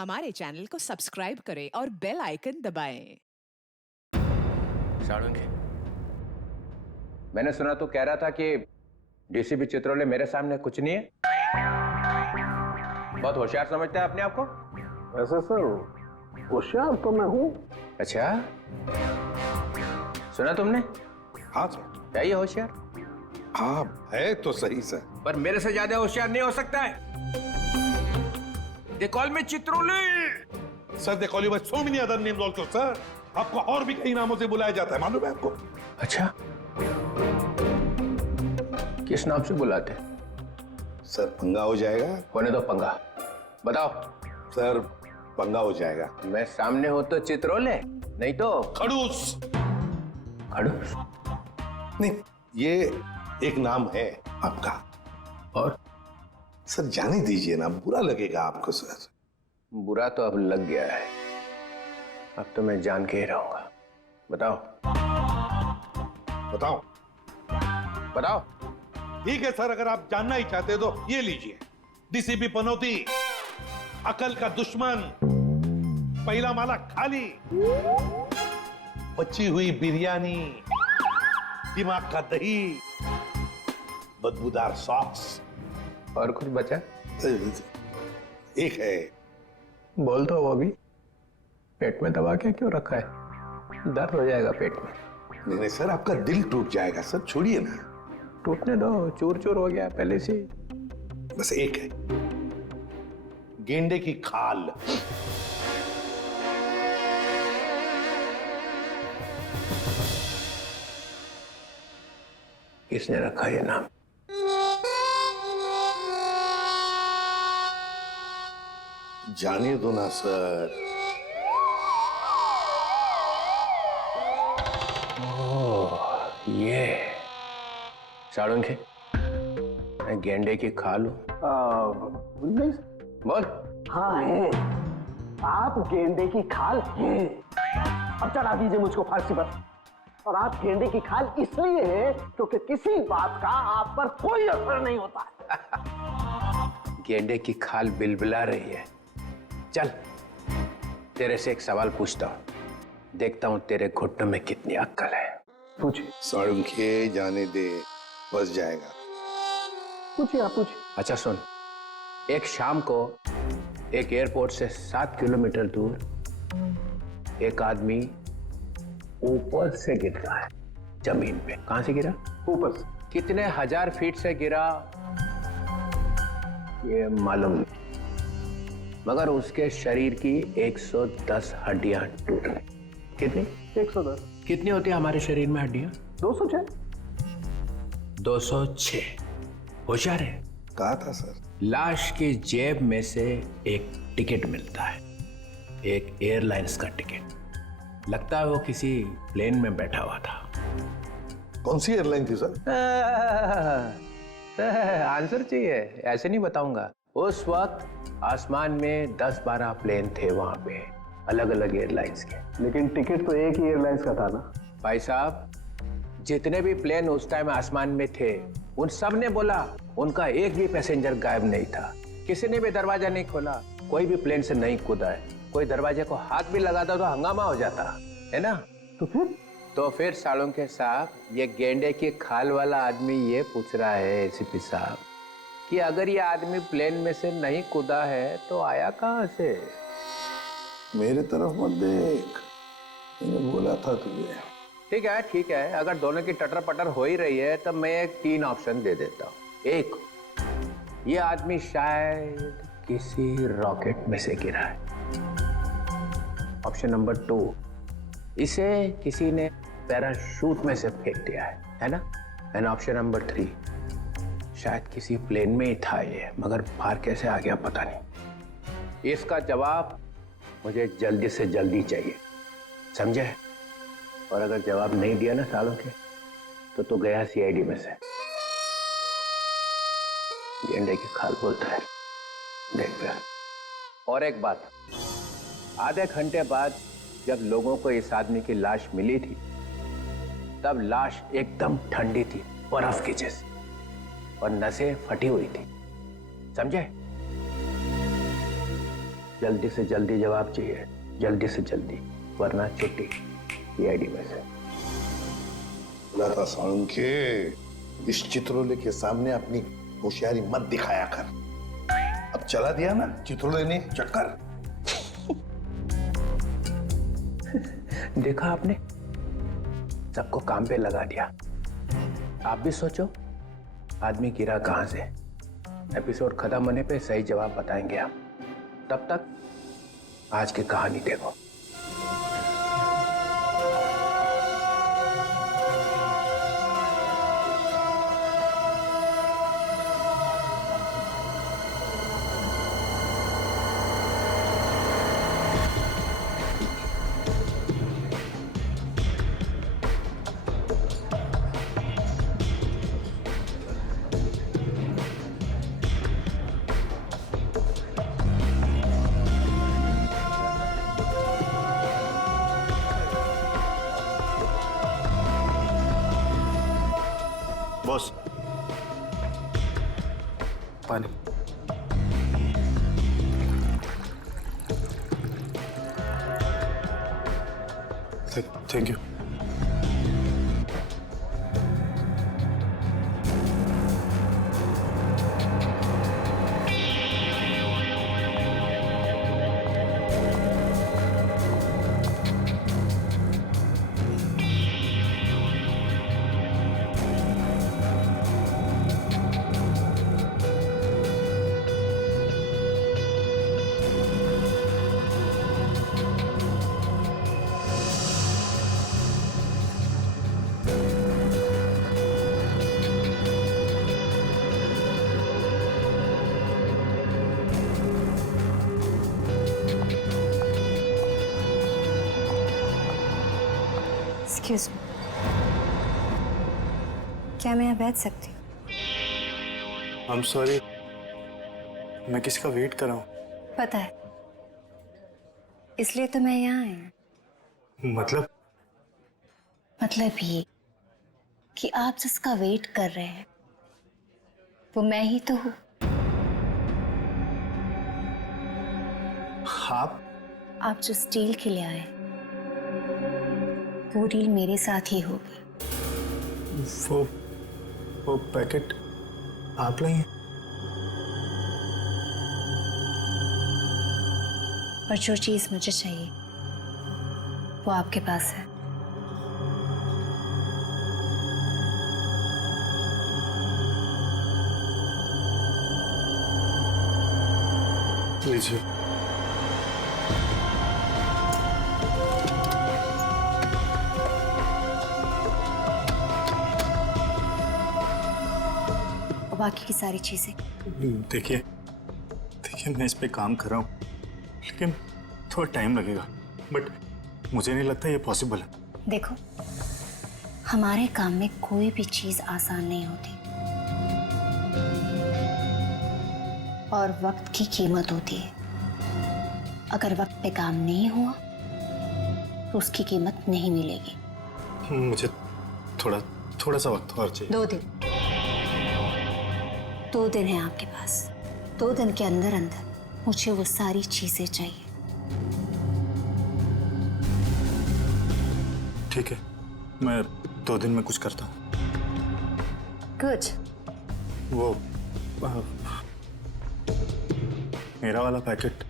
हमारे चैनल को सब्सक्राइब करें और बेल आइकन दबाएं। साळुंखे, मैंने सुना तो कह रहा था कि डीसीपी चित्रोले मेरे सामने कुछ नहीं है। बहुत होशियार समझते हैं अपने आप को। वैसे सर होशियार तो मैं हूँ। अच्छा, सुना तुमने? हाँ सर। क्या ये होशियार? हाँ है तो सही सर। पर मेरे से ज्यादा होशियार नहीं हो सकता है। They call me Chitrole. Sir they call you by so many other names also sir. आपको और भी कई नामों से बुलाया जाता है, मालूम है आपको? अच्छा, किस नाम से बुलाते? सर पंगा हो जाएगा। होने दो पंगा, बताओ। सर पंगा हो जाएगा। मैं सामने हो तो चित्रोले, नहीं तो खड़ूस। खड़ूस? नहीं, ये एक नाम है आपका। और सर जाने दीजिए ना, बुरा लगेगा आपको सर। बुरा तो अब लग गया है, अब तो मैं जान के ही रहूंगा। बताओ बताओ। बताओ। ठीक है सर, अगर आप जानना ही चाहते तो ये लीजिए। डीसीपी पनौती, अकल का दुश्मन, पहला माला खाली, बची हुई बिरयानी, दिमाग का दही, बदबूदार सॉक्स। और कुछ बचा? एक है। बोल दो वो भी। पेट में दबा के क्यों रखा है? दर्द हो जाएगा पेट में। नहीं नहीं सर, आपका दिल टूट जाएगा सर, छोड़िए ना। टूटने दो, चूर चूर हो गया पहले से। बस एक है, गेंडे की खाल। किसने रखा ये नाम? जाने दो ना सर। ये साळुंखे, मैं गेंडे की खाल हूं। नहीं। बोल। हाँ है, आप गेंडे की खाल हैं। अब चढ़ा दीजिए मुझको फांसी पर। और आप गेंडे की खाल इसलिए है क्योंकि किसी बात का आप पर कोई असर नहीं होता है। गेंडे की खाल बिलबिला रही है। चल, तेरे से एक सवाल पूछता हूं, देखता हूं तेरे घुटनों में कितनी अक्ल है। पूछिए। साळुंखे जाने दे, बस जाएगा। पूछिए, आप पूछिए। अच्छा सुन, एक शाम को एक एयरपोर्ट से 7 किलोमीटर दूर एक आदमी ऊपर से गिरता है जमीन पे। कहां से गिरा? ऊपर से। कितने हजार फीट से गिरा ये मालूम नहीं, मगर उसके शरीर की 110 हड्डियां टूट गई। कितनी? 110। कितनी होती है हमारे शरीर में हड्डियां? 206। 206। होशियार है। कहा था सर। लाश की जेब में से एक टिकट मिलता है, एक एयरलाइंस का टिकट। लगता है वो किसी प्लेन में बैठा हुआ था। कौन सी एयरलाइन थी सर? आंसर चाहिए? ऐसे नहीं बताऊंगा। उस वक्त आसमान में 10-12 प्लेन थे वहां पे, अलग अलग एयरलाइंस के। लेकिन टिकट तो एक ही एयरलाइंस का था ना। भाई साहब, जितने भी प्लेन उस टाइम आसमान में थे, उन सब ने बोला उनका एक भी पैसेंजर गायब नहीं था। किसी ने भी दरवाजा नहीं खोला, कोई भी प्लेन से नहीं कूदा है। कोई दरवाजे को हाथ भी लगाता तो हंगामा हो जाता है ना। तो फिर साळुंखे साहब, ये गेंडे की खाल वाला आदमी ये पूछ रहा है एसीपी साहब कि अगर ये आदमी प्लेन में से नहीं कूदा है तो आया कहां से? मेरे तरफ मत देख, मैंने बोला था तुझे। ठीक है, अगर दोनों की टटर पटर हो ही रही है तो मैं एक 3 ऑप्शन दे देता हूं। एक, ये आदमी शायद किसी रॉकेट में से गिरा है। ऑप्शन नंबर 2, इसे किसी ने पैराशूट में से फेंक दिया है ना। एंड ऑप्शन नंबर 3, शायद किसी प्लेन में ही था ये, मगर बाहर कैसे आ गया पता नहीं। इसका जवाब मुझे जल्दी से जल्दी चाहिए, समझे? और अगर जवाब नहीं दिया ना साळुंखे, तो गया सीआईडी में से। गेंडे की खाल बोलता है, देख फिर। और एक बात, आधे घंटे बाद जब लोगों को इस आदमी की लाश मिली थी, तब लाश एकदम ठंडी थी, बर्फ की जैसी, और नसें फटी हुई थी, समझे? जल्दी से जल्दी जवाब चाहिए, जल्दी से जल्दी, वरना छुट्टी सीआईडी में से। लता सांखे, इस चित्रोले के सामने अपनी होशियारी मत दिखाया कर। अब चला दिया ना चित्रोले ने चक्कर। देखा आपने, सबको काम पे लगा दिया। आप भी सोचो, आदमी गिरा कहां से। एपिसोड खत्म होने पे सही जवाब बताएंगे हम। तब तक आज की कहानी देखो। बॉस, पानी। Thank you. एक्सक्यूज मी, क्या मैं यहाँ बैठ सकती हूँ? आई एम सॉरी, मैं किसी का वेट कर रहा हूँ। पता है, इसलिए तो मैं यहाँ आई हूँ। मतलब ये कि आप जिसका वेट कर रहे हैं वो मैं ही तो हूँ। आप जो स्टील के लिए आए वो डील मेरे साथ ही होगी। वो पैकेट आप लाई हैं? और जो चीज मुझे चाहिए वो आपके पास है। लीजिए। बाकी की सारी चीजें देखिए मैं इस पे काम कर रहा हूँ, लेकिन थोड़ा टाइम लगेगा, बट मुझे नहीं लगता ये पॉसिबल है। देखो, हमारे काम में कोई भी चीज आसान नहीं होती और वक्त की कीमत होती है। अगर वक्त पे काम नहीं हुआ तो उसकी कीमत नहीं मिलेगी। मुझे थोड़ा सा वक्त और चाहिए। 2 दिन है आपके पास। 2 दिन के अंदर मुझे वो सारी चीजें चाहिए। ठीक है, मैं 2 दिन में कुछ करता हूँ। गुड। वो मेरा वाला पैकेट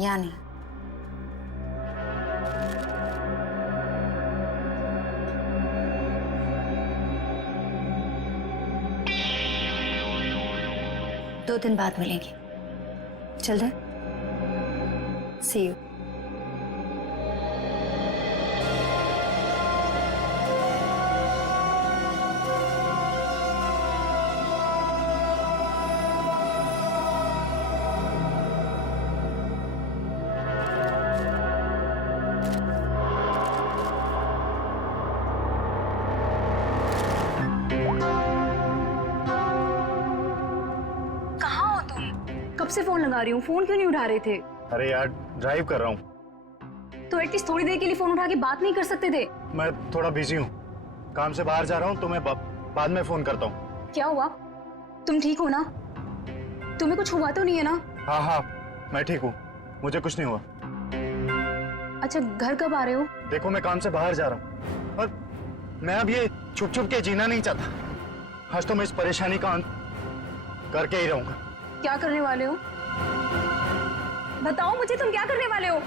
यानी दो दिन बाद मिलेंगे। चल रहे? सी यू। से फोन लगा रही हूँ, फोन क्यों नहीं उठा रहे थे? अरे यार ड्राइव कर रहा हूँ। तो एटलीस्ट थोड़ी देर के लिए फोन उठा के बात नहीं कर सकते थे? मैं थोड़ा बिजी हूँ, काम से बाहर जा रहा हूँ, तो मैं बाद में फोन करता हूँ। क्या हुआ? तुम ठीक हो ना? तुम्हें कुछ हुआ तो नहीं है ना? हाँ हाँ मैं ठीक हूँ, मुझे कुछ नहीं हुआ। अच्छा, घर कब आ रहे हो? देखो मैं काम से बाहर जा रहा हूँ और मैं अब ये छुप छुप के जीना नहीं चाहता। आज तो मैं इस परेशानी का अंत करके ही रहूंगा। क्या करने वाले हो? बताओ मुझे, तुम क्या करने वाले हो?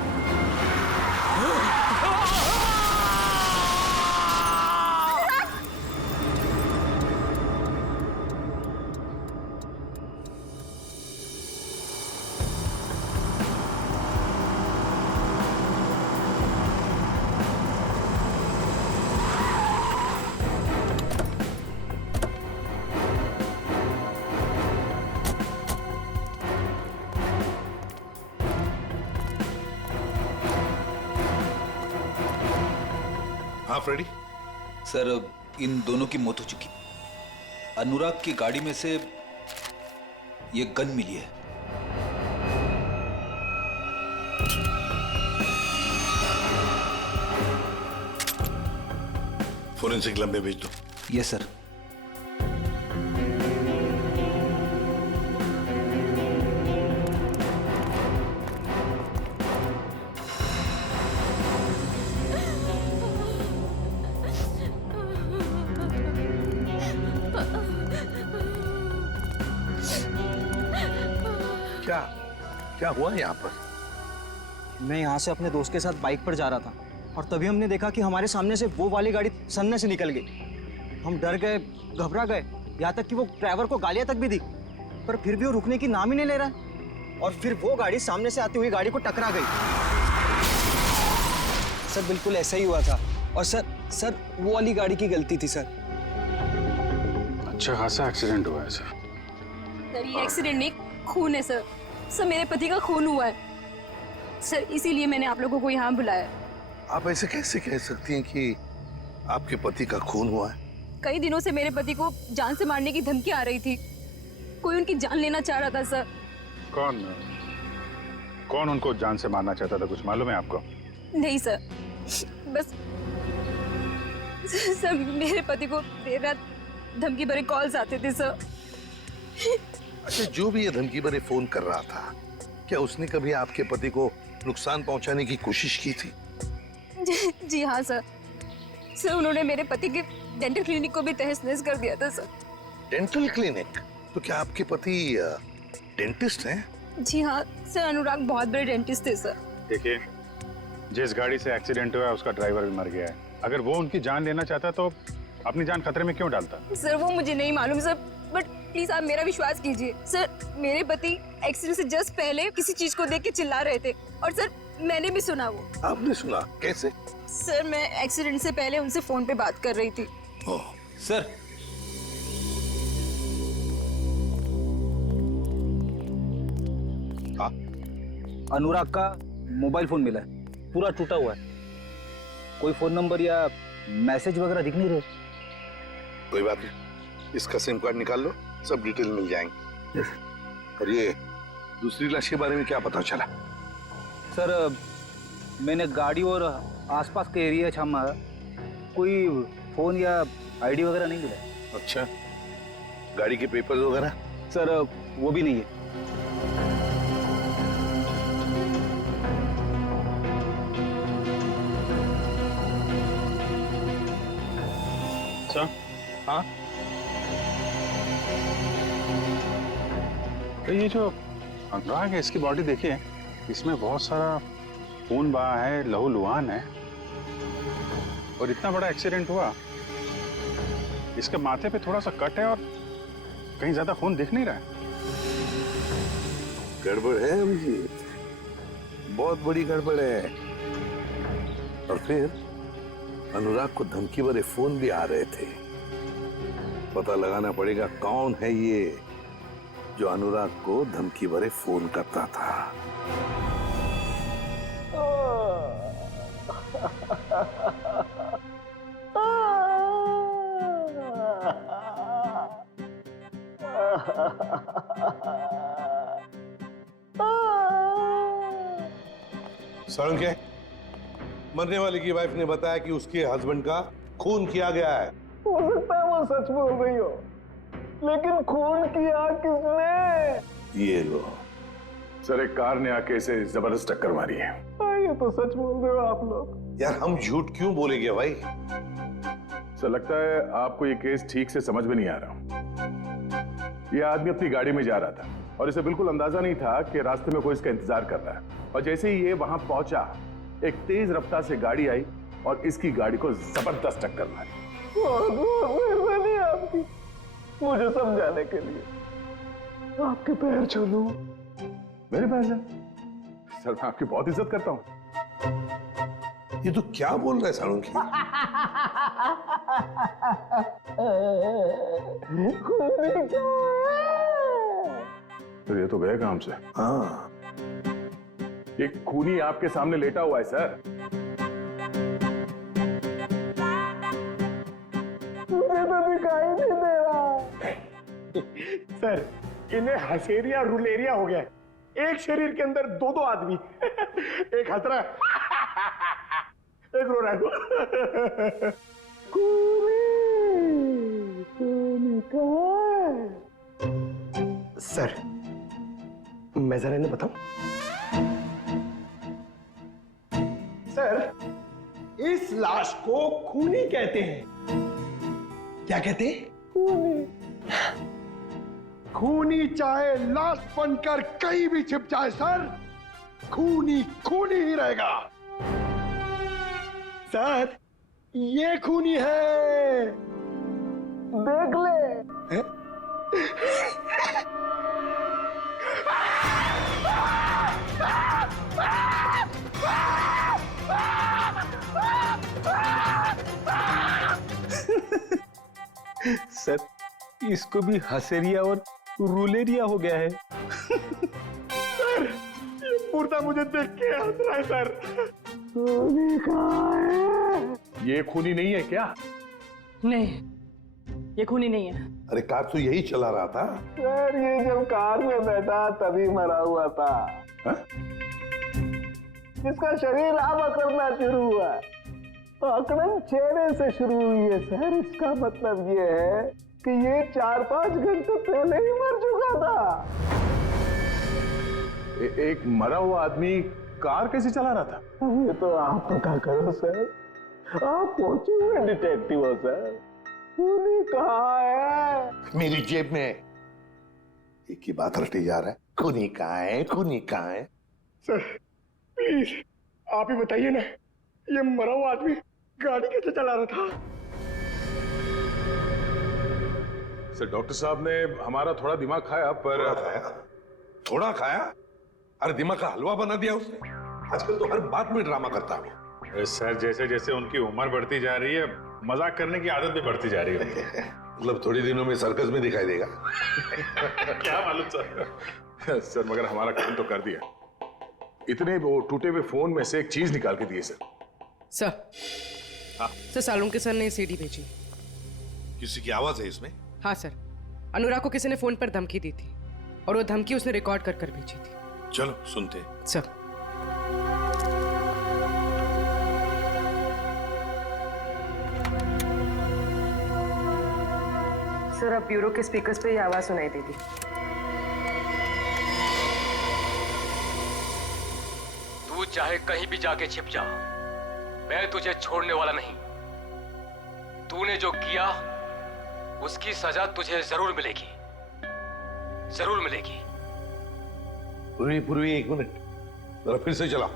हाँ फ्रेडी। सर इन दोनों की मौत हो चुकी। अनुराग की गाड़ी में से ये गन मिली है। फोरेंसिक लैब में भेज दो। Yes sir. क्या क्या हुआ यहाँ पर? मैं यहाँ से अपने दोस्त के साथ बाइक पर जा रहा था और तभी हमने देखा कि हमारे सामने से वो वाली गाड़ी सन्ने से निकल गई। हम डर गए, घबरा गए, यहाँ तक कि वो ड्राइवर को गालियाँ तक भी दी, पर फिर भी वो रुकने की नाम ही नहीं ले रहा। और फिर वो गाड़ी सामने से आती हुई गाड़ी को टकरा गई। सर बिल्कुल ऐसा ही हुआ था। और सर वो वाली गाड़ी की गलती थी सर। अच्छा खासा एक्सीडेंट हुआ है सर। सर ये एक्सीडेंट नहीं, खून है सर। सर मेरे पति का खून हुआ है सर, इसीलिए मैंने आप लोगों को यहाँ बुलाया। आप ऐसे कैसे कह सकती हैं कि आपके पति का खून हुआ है? कई दिनों से मेरे पति को जान से मारने की धमकी आ रही थी। कोई उनकी जान लेना चाह रहा था सर। कौन उनको जान से मारना चाहता था, कुछ मालूम है आपको? नहीं सर, बस सर मेरे पति को देर रात धमकी भरे कॉल्स आते थे सर। अच्छा, जो भी ये धमकी भरे फोन कर रहा था, क्या उसने कभी आपके पति को नुकसान पहुंचाने की कोशिश की थी? जी हाँ सर। सर उन्होंने मेरे पति के डेंटल क्लिनिक को भी तहस नहस कर दिया था सर। Dental clinic? तो क्या आपके पति डेंटिस्ट हैं? जी हाँ सर, अनुराग बहुत बड़े डेंटिस्ट थे सर। देखिए, जिस गाड़ी से एक्सीडेंट हुआ है उसका ड्राइवर भी मर गया है। अगर वो उनकी जान लेना चाहता तो अपनी जान खतरे में क्यों डालता? सर वो मुझे नहीं मालूम सर, बट प्लीज आप मेरा विश्वास कीजिए सर। मेरे पति एक्सीडेंट से जस्ट पहले किसी चीज को देख के चिल्ला रहे थे और सर मैंने भी सुना। वो आपने सुना? कैसे? सर मैं एक्सीडेंट से पहले उनसे फोन पे बात कर रही थी। ओह, सर अनुराग का मोबाइल फोन मिला है, पूरा टूटा हुआ है। कोई फोन नंबर या मैसेज वगैरह दिख नहीं रहे। कोई बात नहीं, इसका सिम कार्ड निकाल लो, सब डिटेल मिल जाएंगे। और ये दूसरी लाश के बारे में क्या पता चला? सर मैंने गाड़ी और आसपास के एरिया छामा, कोई फोन या आईडी वगैरह नहीं मिला। अच्छा, गाड़ी के पेपर्स वगैरह? सर वो भी नहीं है। अच्छा, हाँ, तो ये जो अनुराग है इसकी बॉडी देखिए, इसमें बहुत सारा खून बहा है, लहू लुहान है और इतना बड़ा एक्सीडेंट हुआ। इसके माथे पे थोड़ा सा कट है और कहीं ज्यादा खून दिख नहीं रहा है। गड़बड़ है अभिजीत, बहुत बड़ी गड़बड़ है। और फिर अनुराग को धमकी भरे फोन भी आ रहे थे। पता लगाना पड़ेगा कौन है ये जो अनुराग को धमकी भरे फोन करता था। साळुंखे, मरने वाले की वाइफ ने बताया कि उसके हस्बैंड का खून किया गया है। हो सकता है वो सच बोल रही हो, लेकिन खून किया किसने? ये लो। सर, एक कार ने आके इसे जबरदस्त टक्कर मारी है। ये तो सच बोल रहे हो आप लोग। यार हम झूठ क्यों बोलेंगे भाई? सर, लगता है आपको ये केस ठीक से समझ में नहीं आ रहा। ये आदमी अपनी गाड़ी में जा रहा था और इसे बिल्कुल अंदाजा नहीं था कि रास्ते में कोई इसका इंतजार कर रहा है, और जैसे ही ये वहां पहुंचा, एक तेज रफ्तार से गाड़ी आई और इसकी गाड़ी को जबरदस्त टक्कर मारी। बहुत बहुत मेहरबानी आपकी मुझे समझाने के लिए। आपके पैर छू लूं? मेरे पैर से? सर, मैं आपकी बहुत इज्जत करता हूँ। ये तो क्या बोल रहा है साळुंखे? तो ये तो गए काम से। हाँ, ये खूनी आपके सामने लेटा हुआ है सर। मुझे तो दिखाई नहीं दे रहा। सर, इन्हें हसेरिया रुलेरिया हो गया है। एक शरीर के अंदर दो दो आदमी, एक हंस रहा है, एक रो रहा है। सर, मैं जरा इन्हें बताऊं? सर, इस लाश को खूनी कहते हैं। क्या कहते हैं? खूनी। खूनी चाहे लाश बनकर कहीं भी छिप जाए सर, खूनी खूनी ही रहेगा। सर, ये खूनी है, देख ले। सर, इसको भी हसेरिया और रुलेरिया हो गया है। सर, ये मुर्दा मुझे देख के हंस रहा है सर। खूनी कहाँ है? ये खूनी नहीं है क्या? नहीं, ये खूनी नहीं है। अरे कार तो यही चला रहा था। सर, ये जब कार में बैठा तभी मरा हुआ था। हा? इसका शरीर अब अकड़ना शुरू हुआ, तो अकड़न चेहरे से शुरू हुई है सर। इसका मतलब ये है कि ये 4-5 घंटे पहले ही मर चुका था। एक मरा हुआ आदमी कार कैसे चला रहा था? ये तो आप पता करो सर, आप पहुंचे हुए डिटेक्टिव हो सर। खूनी कहाँ है? मेरी जेब में। एक ही बात रटी जा रहा है, खूनी कहाँ है, खूनी कहाँ है? सर, प्लीज आप ही बताइए ना, ये मरा हुआ आदमी गाड़ी कैसे चला रहा था? सर, डॉक्टर साहब ने हमारा थोड़ा दिमाग खाया, पर थोड़ा खाया? अरे दिमाग का हलवा बना दिया उसने। आजकल तो हर बात में ड्रामा करता है। सर, जैसे जैसे उनकी उम्र बढ़ती जा रही है, मजाक करने की आदत भी बढ़ती जा रही है। मतलब थोड़ी दिनों में सर्कस में दिखाई देगा। क्या मालूम सर। सर, मगर हमारा काम तो कर दिया। इतने वो टूटे हुए फोन में से एक चीज निकाल के दिए sir. Sir, sir, Salunkhe sir ने सीडी भेजी। किसी की आवाज है इसमें? हाँ सर, अनुराग को किसी ने फोन पर धमकी दी थी और वो धमकी उसने रिकॉर्ड कर कर भेजी थी। चलो सुनते। सर, सर, अब ब्यूरो के स्पीकर्स पे ये आवाज सुनाई देगी। तू चाहे कहीं भी जाके छिप जा, मैं तुझे छोड़ने वाला नहीं। तूने जो किया उसकी सजा तुझे जरूर मिलेगी, जरूर मिलेगी। पूर्वी एक मिनट, जरा फिर से चला।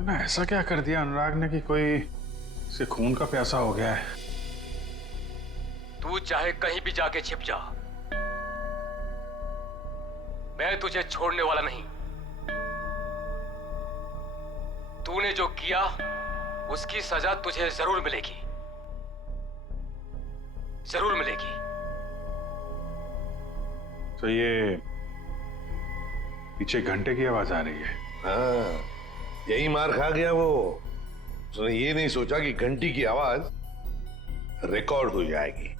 ना ऐसा क्या कर दिया अनुराग ने कि कोई इसे खून का प्यासा हो गया है। तू चाहे कहीं भी जाके छिप जा, मैं तुझे छोड़ने वाला नहीं। तूने जो किया उसकी सजा तुझे जरूर मिलेगी, जरूर मिलेगी। तो ये पीछे घंटे की आवाज आ रही है। हाँ, यही मार खा गया वो। उसने ये नहीं सोचा कि घंटी की आवाज रिकॉर्ड हो जाएगी।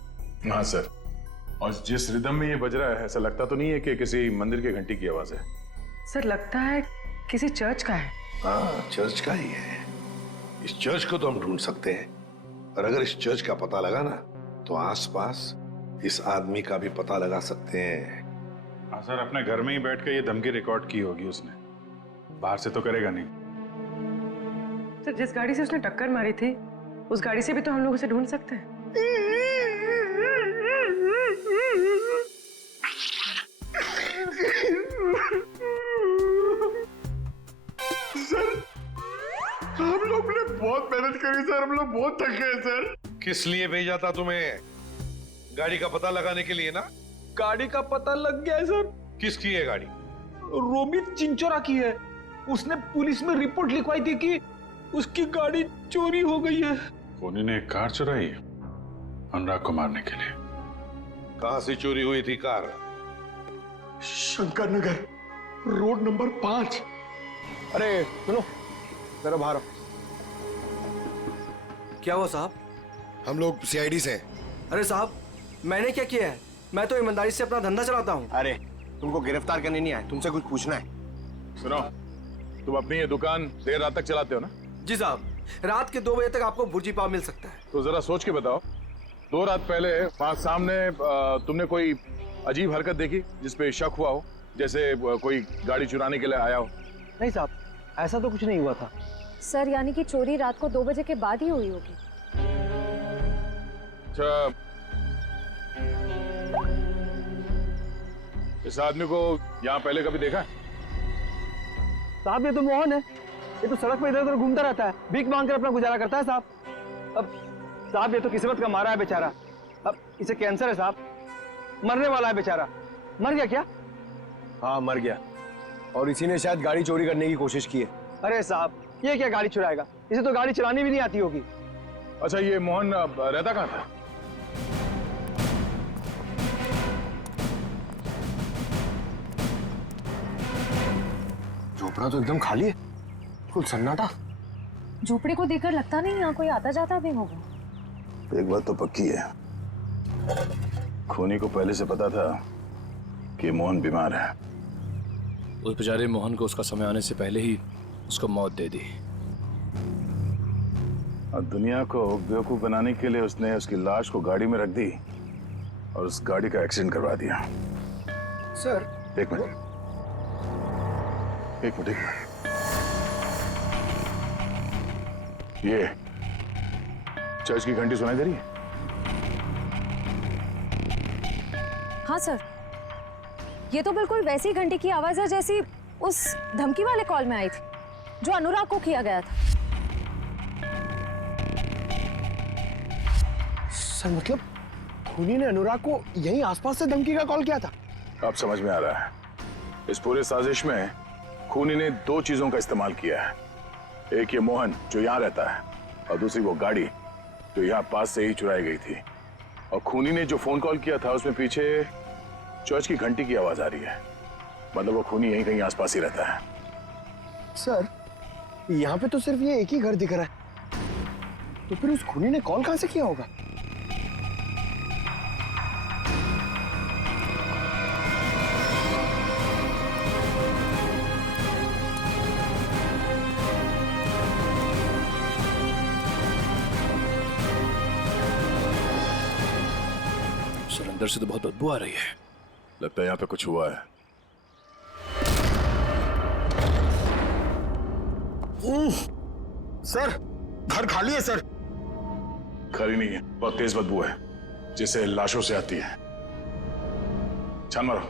हाँ सर, और जिस रिदम में ये बज रहा है, ऐसा लगता तो नहीं है कि किसी मंदिर की घंटी की आवाज है। सर, लगता है किसी चर्च का है। हाँ, चर्च का ही है। इस चर्च को तो हम ढूंढ सकते हैं, और अगर इस चर्च का पता लगा ना तो आसपास इस आदमी का भी पता लगा सकते हैं। हाँ सर, अपने घर में ही बैठ के ये धमकी रिकॉर्ड की होगी उसने, बाहर से तो करेगा नहीं। सर, जिस गाड़ी से उसने टक्कर मारी थी उस गाड़ी से भी तो हम लोग उसे ढूंढ सकते हैं। हम लोग ने बहुत मेहनत करी सर, हम लोग बहुत थक गए सर। किस लिए भेजा था तुम्हें? गाड़ी का पता लगाने के लिए ना? गाड़ी का पता लग गया है सर। किसकी है गाड़ी? रोमित चिंचोरा की है। उसने पुलिस में रिपोर्ट लिखवाई थी कि उसकी गाड़ी चोरी हो गई है। खूनी ने एक कार चुराई है अनुराग को मारने के लिए। कहां से चोरी हुई थी car? Shankar Nagar, road number 5। अरे सुनो, जरा बाहर आओ। क्या हुआ साहब? हम लोग सीआईडी से। अरे साहब, मैंने क्या किया है? मैं तो ईमानदारी से अपना धंधा चलाता हूँ। अरे तुमको गिरफ्तार करने नहीं आए, तुमसे कुछ पूछना है। सुनो, तुम अपनी ये दुकान देर रात तक चलाते हो ना? जी साहब, रात के 2 बजे तक आपको भुर्जी पाव मिल सकता है। तो जरा सोच के बताओ, 2 रात पहले वहां सामने तुमने कोई अजीब हरकत देखी जिसपे शक हुआ हो, जैसे कोई गाड़ी चुराने के लिए आया हो? नहीं साहब, ऐसा तो कुछ नहीं हुआ था। सर, यानी कि चोरी रात को 2 बजे के बाद ही हुई होगी। अच्छा, इस आदमी को यहाँ पहले कभी देखा है? साहब, ये तो मोहन है। ये तो सड़क पे इधर उधर घूमता रहता है, भीख मांग कर अपना गुजारा करता है साहब। अब साहब, ये तो किस्मत का मारा है बेचारा। अब इसे कैंसर है साहब, मरने वाला है बेचारा। मर गया क्या? हाँ मर गया, और इसी ने शायद गाड़ी चोरी करने की कोशिश की है। अरे साहब, ये क्या गाड़ी चुराएगा? इसे तो गाड़ी चलानी भी नहीं आती होगी। अच्छा, ये मोहन रहता कहाँ था? झोपड़ा तो एकदम खाली है, कुल सन्नाटा। झोपड़ी को देखकर लगता नहीं यहाँ कोई आता जाता भी होगा। एक बात तो पक्की है, खूनी को पहले से पता था कि मोहन बीमार है। उस बेचारे मोहन को उसका समय आने से पहले ही उसको मौत दे दी। और दुनिया को बेवकूफ बनाने के लिए उसने उसकी लाश को गाड़ी में रख दी और उस गाड़ी का एक्सीडेंट करवा दिया। सर एक मिनट। ये चर्च की घंटी सुनाई दे रही है? हाँ सर, ये तो बिल्कुल वैसी घंटी की आवाज है जैसी उस धमकी वाले कॉल में आई थी जो अनुराग को किया गया था। सर मतलब खूनी ने अनुराग को यहीं आसपास से धमकी का कॉल किया था? अब समझ में आ रहा है। इस पूरे साजिश में खूनी ने 2 चीजों का इस्तेमाल किया है। एक ये मोहन जो यहाँ रहता है, और दूसरी वो गाड़ी जो यहाँ पास से ही चुराई गई थी। और खूनी ने जो फोन कॉल किया था उसमें पीछे चर्च की घंटी की आवाज आ रही है। मतलब वो खूनी यहीं कहीं आसपास ही रहता है। सर यहाँ पे तो सिर्फ ये एक ही घर दिख रहा है, तो फिर उस खूनी ने कॉल कहां से किया होगा? सर, अंदर से तो बहुत बदबू आ रही है। लगता है यहाँ पे कुछ हुआ है। सर घर खाली है सर। खाली नहीं है, बहुत तेज बदबू है जिससे लाशों से आती है। छान मारो।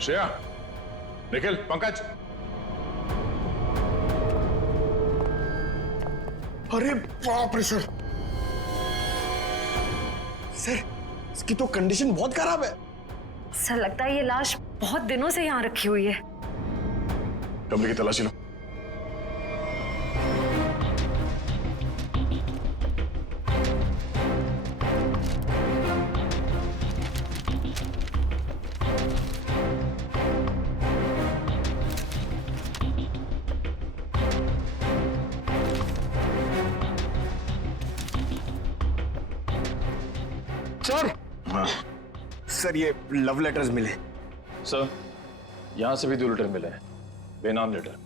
श्रेया, निखिल, पंकज। अरे बाप रे सर, सर इसकी तो कंडीशन बहुत खराब है। सर, लगता है ये लाश बहुत दिनों से यहाँ रखी हुई है। कमरे की तलाशी लो। सर सर ये लव लेटर्स मिले। सर यहां से भी 2 लेटर मिले हैं, बेनाम लेटर।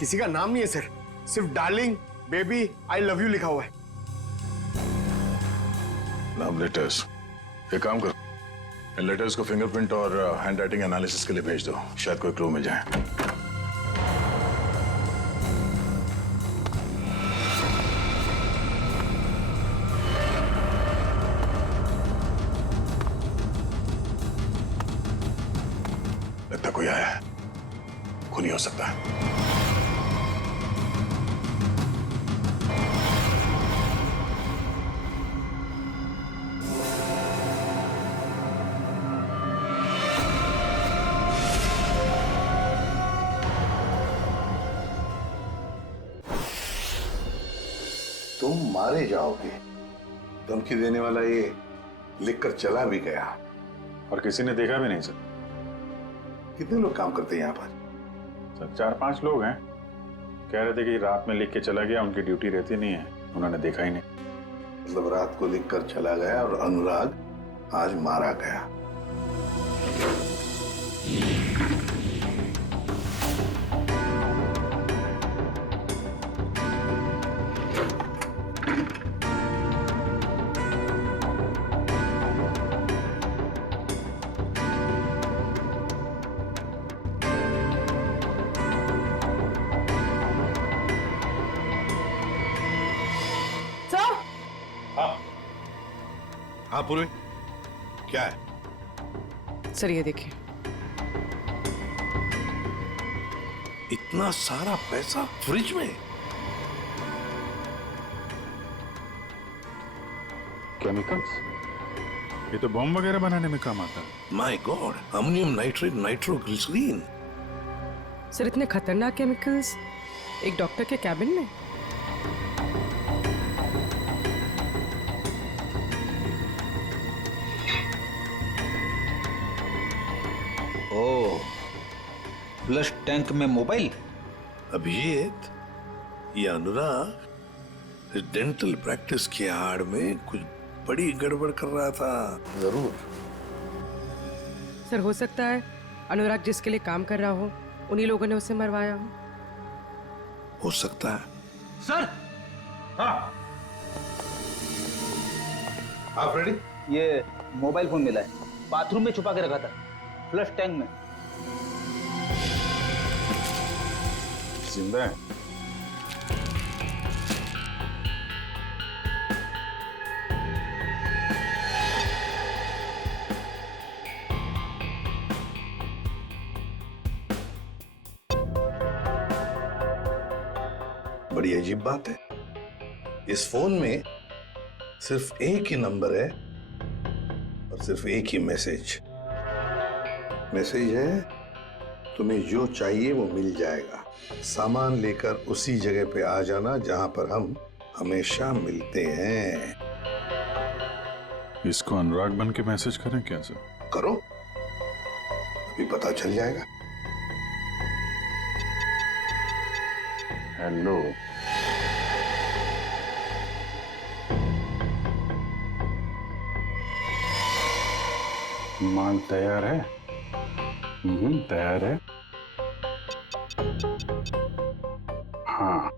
किसी का नाम नहीं है सर, सिर्फ darling, baby, I love you लिखा हुआ है। Love letters. एक काम करो, इन लेटर्स को फिंगरप्रिंट और हैंड राइटिंग एनालिसिस के लिए भेज दो, शायद कोई क्लू मिल जाए। लगता कोई आया है, खूनी हो सकता है। तुम मारे जाओगे, धमकी देने वाला ये लिखकर चला भी गया और किसी ने देखा भी नहीं सर। कितने लोग काम करते हैं यहाँ पर? सर 4-5 लोग हैं, कह रहे थे कि रात में लिख के चला गया, उनकी ड्यूटी रहती नहीं है, उन्होंने देखा ही नहीं। मतलब रात को लिखकर चला गया और अनुराग आज मारा गया। हाँ पूर्वी, क्या है? सर ये देखिए, इतना सारा पैसा फ्रिज में? केमिकल्स? ये तो बॉम्ब वगैरह बनाने में काम आता है। My god, ammonium nitrate, nitroglycerin. Sir इतने खतरनाक केमिकल्स एक डॉक्टर के कैबिन में? ओह, फ्लश टैंक में मोबाइल। अभिजीत, ये अनुराग इस डेंटल प्रैक्टिस की आड़ में कुछ बड़ी गड़बड़ कर रहा था। जरूर। सर हो सकता है अनुराग जिसके लिए काम कर रहा हो उन्हीं लोगों ने उसे मरवाया हो सकता है। सर। हाँ, आप रेडी? ये मोबाइल फोन मिला है, बाथरूम में छुपा के रखा था, फ्लश टैंक में। जिंदा है? बड़ी अजीब बात है, इस फोन में सिर्फ एक ही नंबर है और सिर्फ एक ही मैसेज। मैसेज है, तुम्हें जो चाहिए वो मिल जाएगा, सामान लेकर उसी जगह पे आ जाना जहां पर हम हमेशा मिलते हैं। इसको अनुराग बन के मैसेज करें क्या सर? करो, अभी पता चल जाएगा। हेलो, माल तैयार है? तैयार है। हाँ,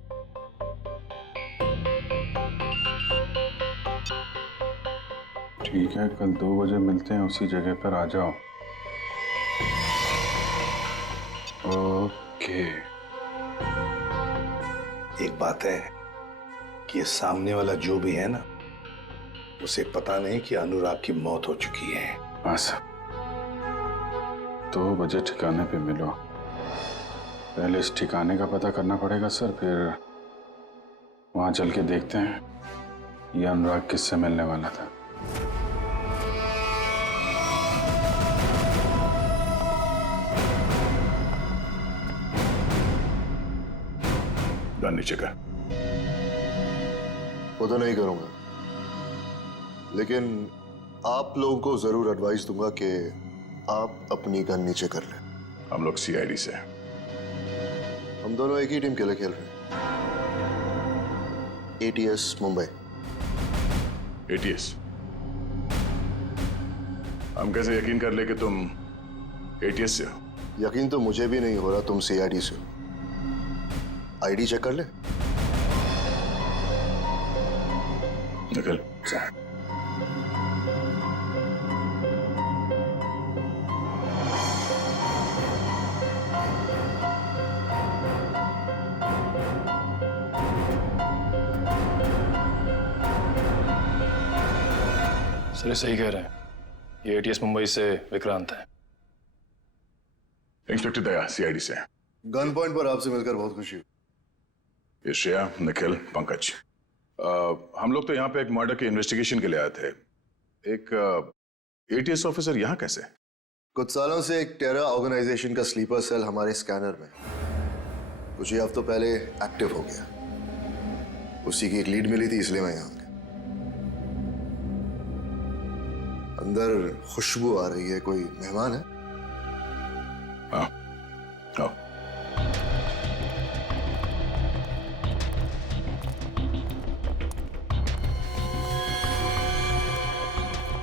ठीक है, कल 2 बजे मिलते हैं, उसी जगह पर आ जाओ। ओके। एक बात है कि ये सामने वाला जो भी है ना, उसे पता नहीं कि अनुराग की मौत हो चुकी है। बस 2 बजे ठिकाने पे मिलो। पहले इस ठिकाने का पता करना पड़ेगा सर, फिर वहां चल के देखते हैं ये अनुराग किससे मिलने वाला था। गन नीचे कर। वो तो नहीं करूंगा, लेकिन आप लोगों को जरूर एडवाइस दूंगा कि आप अपनी गन नीचे कर लें। हम लोग सीआईडी से, हम दोनों एक ही टीम के लिए खेल रहे हैं, एटीएस मुंबई। एटीएस। हम कैसे यकीन कर ले कि तुम एटीएस से हो? यकीन तो मुझे भी नहीं हो रहा तुम सीआईडी से हो। आईडी चेक कर ले। निकल। सर ये सही कह रहे हैं, ये एटीएस मुंबई से विक्रांत है। इंस्पेक्टर दया, सीआईडी से। गन पॉइंट पर आपसे मिलकर बहुत खुशी हुई। ये श्रेया, निखिल, पंकज। हम लोग तो यहाँ पे एक मर्डर के इन्वेस्टिगेशन के लिए आए थे। एक एटीएस ऑफिसर यहाँ कैसे? कुछ सालों से एक टेरर ऑर्गेनाइजेशन का स्लीपर सेल हमारे स्कैनर में कुछ ही हफ्तों पहले एक्टिव हो गया। उसी की एक लीड मिली थी, इसलिए मैं यहाँ आ गया। अंदर खुशबू आ रही है, कोई मेहमान है? हाँ, आओ।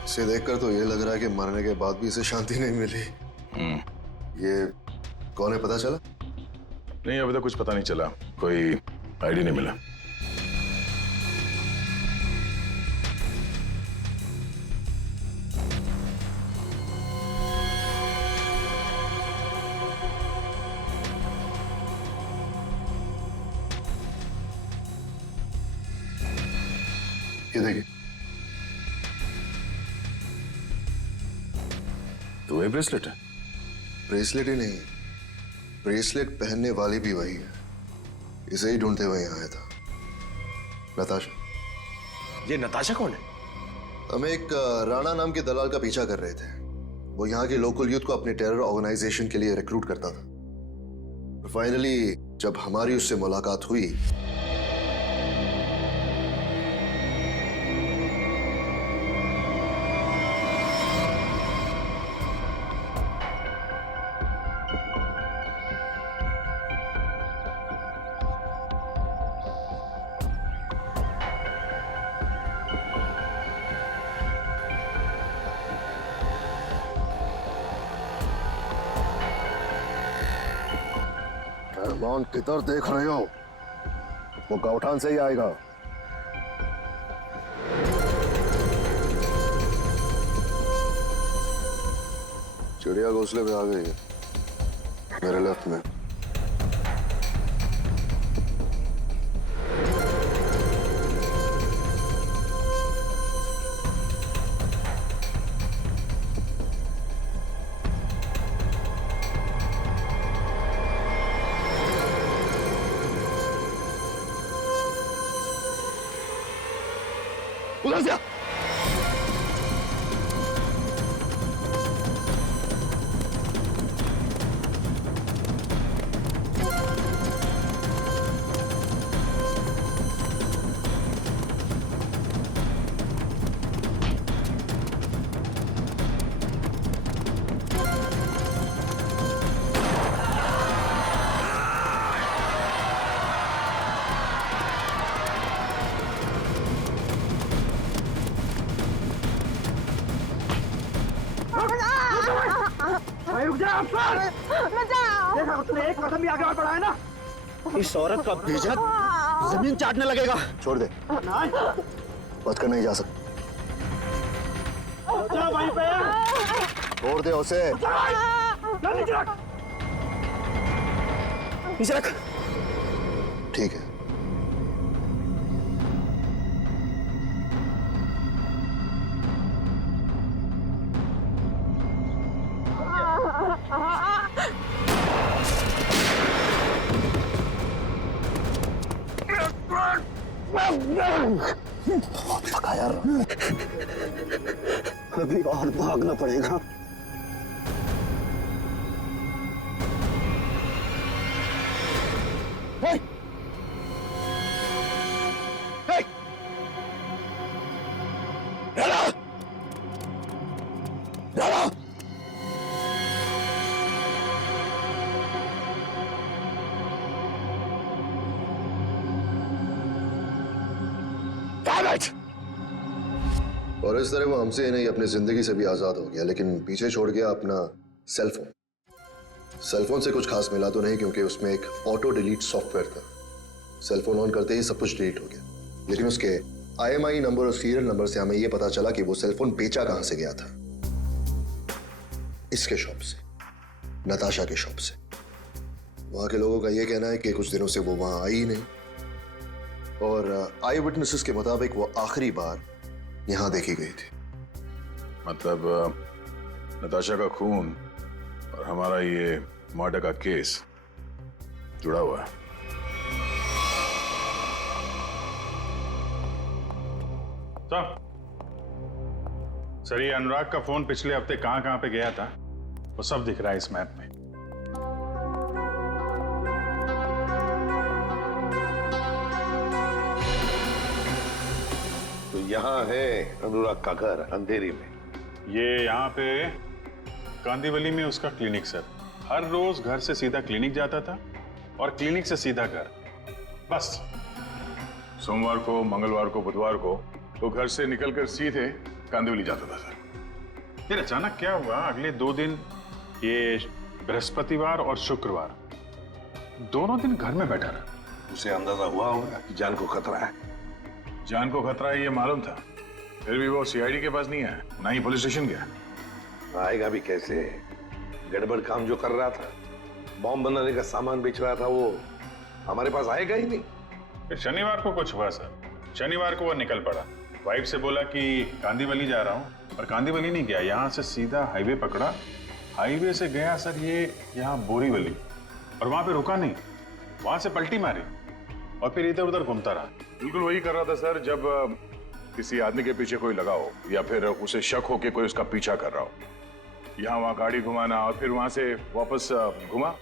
इसे देखकर तो ये लग रहा है कि मरने के बाद भी इसे शांति नहीं मिली। ये कौन है, पता चला? नहीं, अभी तक कुछ पता नहीं चला, कोई आईडी नहीं मिला। ये देखिए, तो वही ब्रेसलेट है? ब्रेसलेट ही नहीं, ब्रेसलेट पहनने वाली भी वही है। इसे ही ढूंढते हुए यहाँ आया था। नताशा। ये नताशा कौन है? हम एक राणा नाम के दलाल का पीछा कर रहे थे। वो यहाँ के लोकल यूथ को अपने टेरर ऑर्गेनाइजेशन के लिए रिक्रूट करता था। फाइनली जब हमारी उससे मुलाकात हुई, रहमान किधर देख रहे हो? वो गौठान से ही आएगा। चिड़िया घोंसले पे आ गई है, मेरे लेफ्ट में। उधर से आ। रुक जा अफसर! देखा, तूने एक कदम भी आगे बढ़ बढ़ाया ना, इस औरत का भेजा जमीन चाटने लगेगा। छोड़ दे, बच कर नहीं जा सकता। वहीं पे छोड़ दे उसे। नीचे रख। ठीक है। पका यार, अभी और भागना पड़ेगा। Hey! Hey! Rana! Rana! Damn it! और इस तरह वो हमसे ही नहीं अपनी जिंदगी से भी आजाद हो गया, लेकिन पीछे छोड़ गया अपना सेलफोन। सेलफोन से कुछ खास मिला तो नहीं, क्योंकि उसमें एक ऑटो डिलीट सॉफ्टवेयर था। सेलफोन ऑन करते ही सब कुछ डिलीट हो गया, लेकिन उसके IMI नंबर और सीरियल नंबर से हमें यह पता चला कि वो सेलफोन बेचा कहां से गया था। इसके शॉप से, नताशा के शॉप से। वहां के लोगों का यह कहना है कि कुछ दिनों से वो वहां आई ही नहीं, और आई विटनेसेस के मुताबिक वो आखिरी बार यहां देखी गई थी। मतलब नताशा का खून और हमारा ये मर्डर का केस जुड़ा हुआ है। सर, ये अनुराग का फोन पिछले हफ्ते कहां पे गया था वो सब दिख रहा है इस मैप में। तो यहाँ है अनुराग का घर अंधेरी में। ये यहाँ पे कांदीवली में उसका क्लिनिक सर। हर रोज घर से सीधा क्लिनिक जाता था और क्लिनिक से सीधा घर, बस। सोमवार को, मंगलवार को, बुधवार को वो घर से निकलकर सीधे कांदिवली जाता था सर। फिर अचानक क्या हुआ, अगले 2 दिन, ये बृहस्पतिवार और शुक्रवार, दोनों दिन घर में बैठा रहा। उसे अंदाजा हुआ होगा कि जान को खतरा है। जान को खतरा है ये मालूम था, फिर भी वो CID के पास नहीं आया, ना ही पुलिस स्टेशन गया। आएगा भी कैसे? गड़बड़ काम जो कर रहा था, बॉम्ब बनाने का सामान बेच रहा था, वो हमारे पास आएगा ही नहीं। फिर शनिवार को कुछ हुआ सर। शनिवार को वो निकल पड़ा, वाइफ से बोला कि कांदीवली जा रहा हूँ, पर कांदीवली नहीं गया, यहाँ से सीधा हाईवे पकड़ा। हाईवे से गया सर ये यहाँ बोरीवली, और वहां पे रुका नहीं, वहां से पलटी मारी और फिर इधर उधर घूमता रहा। बिल्कुल वही कर रहा था सर, जब किसी आदमी के पीछे कोई लगा हो या फिर उसे शक हो कि कोई उसका पीछा कर रहा हो। यहाँ वहाँ गाड़ी घुमाना और फिर वहां से वापस घुमा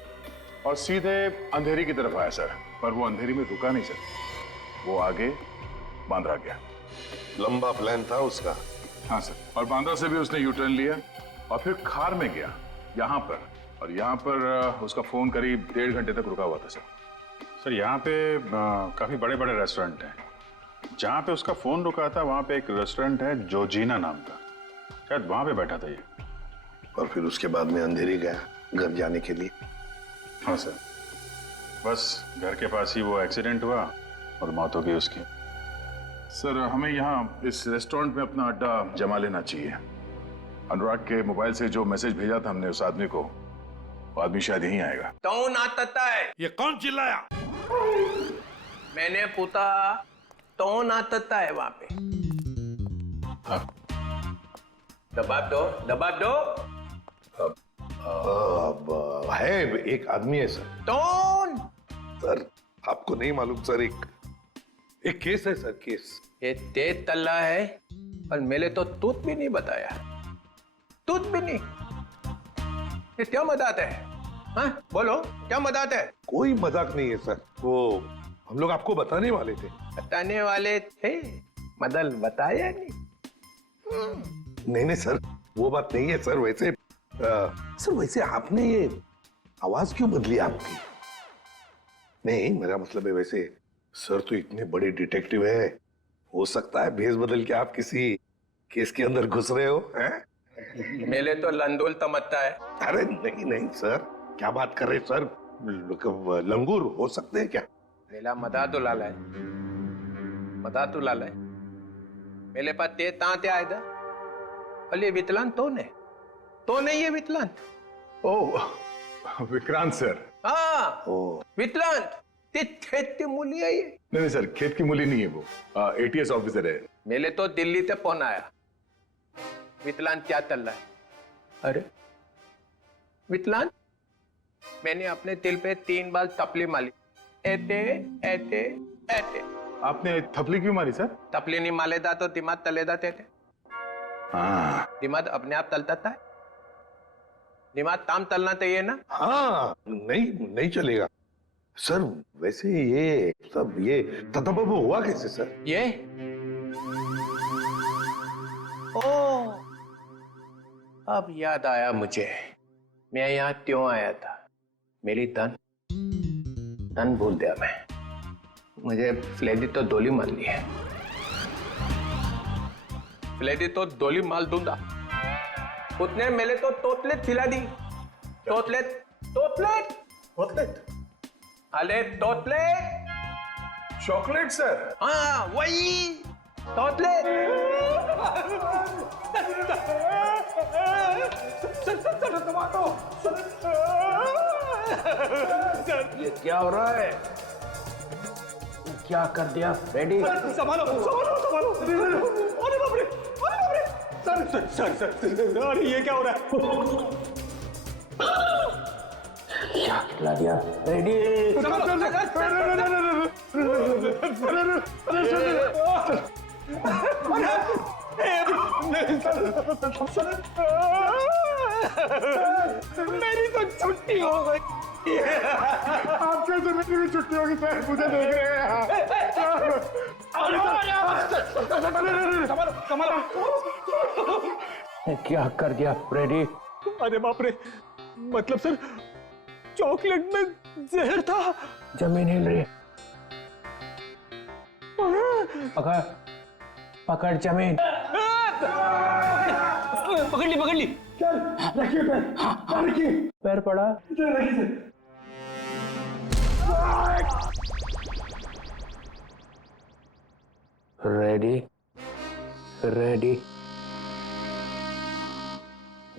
और सीधे अंधेरी की तरफ आया सर। पर वो अंधेरी में रुका नहीं सर, वो आगे बांद्रा गया। लंबा प्लान था उसका। हाँ सर, और बांद्रा से भी उसने यू टर्न लिया और फिर खार में गया यहाँ पर, और यहाँ पर उसका फोन करीब 1.5 घंटे तक रुका हुआ था सर। सर यहाँ पे काफी बड़े बड़े रेस्टोरेंट हैं। जहाँ पे उसका फोन रुका था वहाँ पे एक रेस्टोरेंट है जोजीना नाम का, शायद वहाँ पे बैठा था ये। और फिर उसके बाद में अंधेरी गया घर जाने के लिए। हाँ सर, बस घर के पास ही वो एक्सीडेंट हुआ और मौत हो गई उसकी। सर हमें यहाँ इस रेस्टोरेंट में अपना अड्डा जमा लेना चाहिए। अनुराग के मोबाइल से जो मैसेज भेजा था हमने उस आदमी को, वो आदमी शायद यहीं आएगा। कौन आता है? ये कौन चिल्लाया? मैंने पूछा कौन आता है वहां पे? दबाव दो, दबाव दो। अब है एक आदमी है सर। कौन? सर आपको नहीं मालूम सर, एक केस है सर, केस। ये तेज तल्ला है और मैंने तो तूत भी नहीं बताया, तूत भी नहीं। ये क्या मजाक है? हाँ बोलो, क्या मजाक है? कोई मजाक नहीं है सर, वो हम लोग आपको बताने वाले थे। बताने वाले थे, मदल बताया नहीं। नहीं सर, वो बात नहीं है सर। वैसे सर, वैसे आपने ये आवाज क्यों बदली आपकी? नहीं मेरा मतलब है, वैसे सर तो इतने बड़े डिटेक्टिव है, हो सकता है भेष बदल के आप किसी केस के अंदर घुस रहे हो हैं? मेले तो लंदोल तमत्ता है। अरे नहीं सर, क्या बात कर रहे सर? लंगूर हो सकते हैं क्या? मेला मदा तो लाला है, मदा तो लाला है। मेरे पास ते ताते आए था, अले वितलान तो नहीं है वितलान। ओह विक्रांत सर। हाँ वितलान, ते खेत की मूली है ये। नहीं सर, खेत की मूली नहीं है वो, ATS ऑफिसर है। मेले तो दिल्ली से फोन आया, वितलान क्या चल रहा है? अरे वितलान, मैंने अपने दिल पे 3 बार थपली मारी, ऐते ऐते ऐते। आपने थपली क्यों मारी सर? थपली नहीं मालेदा तो दिमाग तलेदा थे। हाँ, दिमाग अपने आप तलता था, दिमाग ताम तलना चाहिए ना। हाँ नहीं चलेगा सर। वैसे ये सब ये ततबब हुआ कैसे सर? ये ओ, अब याद आया मुझे, मैं यहाँ क्यों आया था। मेरी तन भूल दिया मैं, मुझे फ्लेडी तो डोली मान ली है। लेडी तो डोली माल दूंगा। उतने मेले तो तोतलेट खिला दी। तोतलेट तोतलेट तोतलेट, अरे तोतलेट चॉकलेट सर। हाँ वही तोतलेट। ये क्या हो रहा है? क्या कर दिया रेडी? संभालो संभालो संभालो। अरे बाप रे, अरे बाप रे। सर सर सर सर, अरे ये क्या हो रहा है? क्या खिला दिया रेडी? मेरी तो छुट्टी हो गई। आप कैसे मेरी भी छुट्टी होगी सर? मुझे देख रहे हैं। क्या कर दिया रेडी? अरे बाप रे, मतलब सर चॉकलेट में जहर था। जमीन हिल रही है। पकड़ पकड़ जमीन। पकड़ ली पकड़ ली। चल रखिए पैर। हाँ रखिए। पैर पड़ा। रखिए सर। रेडी रेडी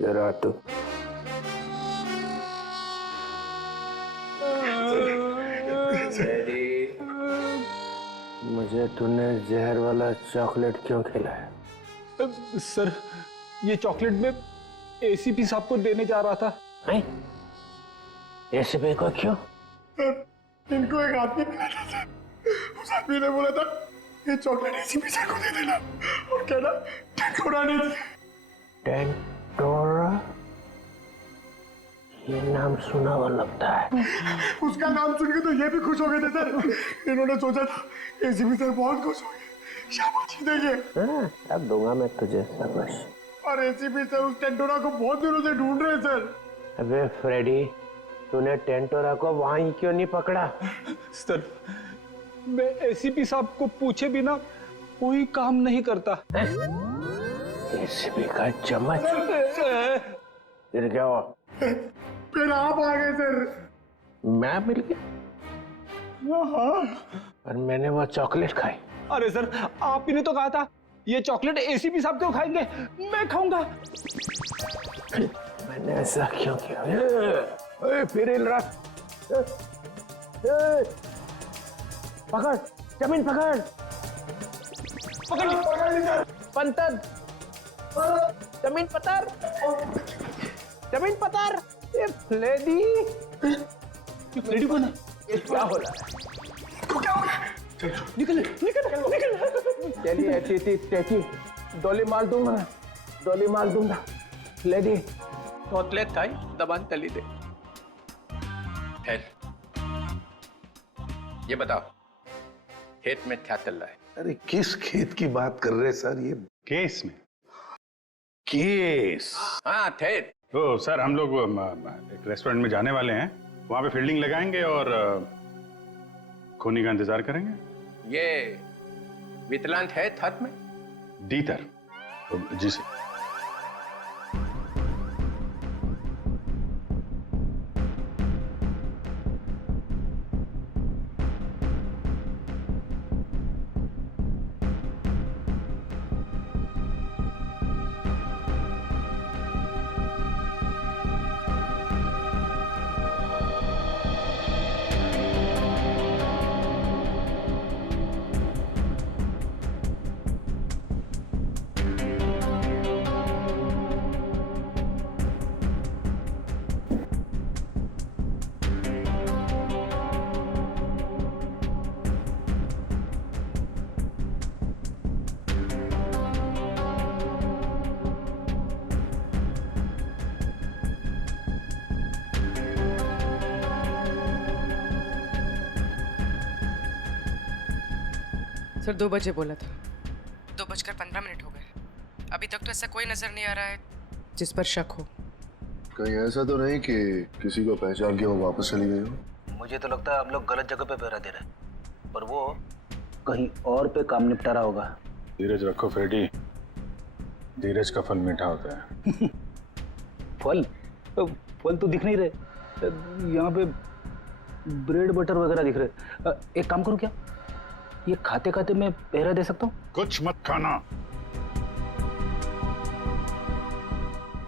जरा तू। रेडी। मुझे तूने जहर वाला चॉकलेट क्यों खिलाया? सर ये चॉकलेट में एसीपी साहब को देने जा रहा था। एसीपी को क्यों? इनको एक आदमी मिला था सर। उस आदमी ने बोला था ये चॉकलेट एसीपी साहब को दे देना और कहना टेंटोरा ने दिया। टेंटोरा? ये नाम सुना हुआ लगता है। उसका नाम सुन के तो ये भी खुश हो गए थे सर। इन्होंने सोचा था एसीपी सर बहुत खुश हो गए, शाबाशी देंगे। अब दूंगा मैं तुझे शाबाश। और एसीपी सर उस टेंटोरा को बहुत दिनों से ढूंढ रहे सर। अबे फ्रेडी, तूने टेंटोरा को वहीं क्यों नहीं पकड़ा? सर मैं एसीपी साहब को पूछे बिना कोई काम नहीं करता। एसीपी का चम्मच। फिर क्या हुआ? फिर आप आ गए सर। मैं मिल गया? और मैंने वो चॉकलेट खाई। अरे सर आप ही ने तो कहा था ये चॉकलेट एसीपी साहब क्यों खाएंगे, मैं खाऊंगा। मैंने ऐसा क्यों किया? फिर हिल रहा। पकड़ जमीन पकड़। पकड़ ली सर। पंतर जमीन पतर। जमीन पतर। लेडी लेडी कौन है? क्या हो रहा है? क्या हो गया? निकल निकल निकल। चलिए टेकी डोली माल दूंगा, डोली माल दूंगा। लेडी तोतलेट खाई, दबान तली दे। ये बताओ खेत में क्या चल रहा है? अरे किस खेत की बात कर रहे सर? ये केस में। केस? हाँ थे। तो सर हम लोग एक रेस्टोरेंट में जाने वाले हैं, वहां पे फील्डिंग लगाएंगे और खूनी का इंतजार करेंगे। ये विकलांग है हाथ में? डीतर। जी सर। सर 2 बजे बोला था। 2:15 हो गए। अभी तक तो ऐसा कोई नजर नहीं आ रहा है जिस पर शक हो। कहीं ऐसा तो नहीं कि किसी को पहचान के वो वापस चली गई हो? मुझे तो लगता है हम लोग गलत जगह पे पहरा दे रहे हैं, पर वो कहीं और पे काम निपटा रहा होगा। धीरज रखो फ्रेडी, धीरज का फल मीठा होता है। फल फल तो दिख नहीं रहे। यहाँ पे ब्रेड बटर वगैरह दिख रहे। एक काम करूँ क्या, ये खाते खाते मैं पहरा दे सकता हूँ? कुछ मत खाना।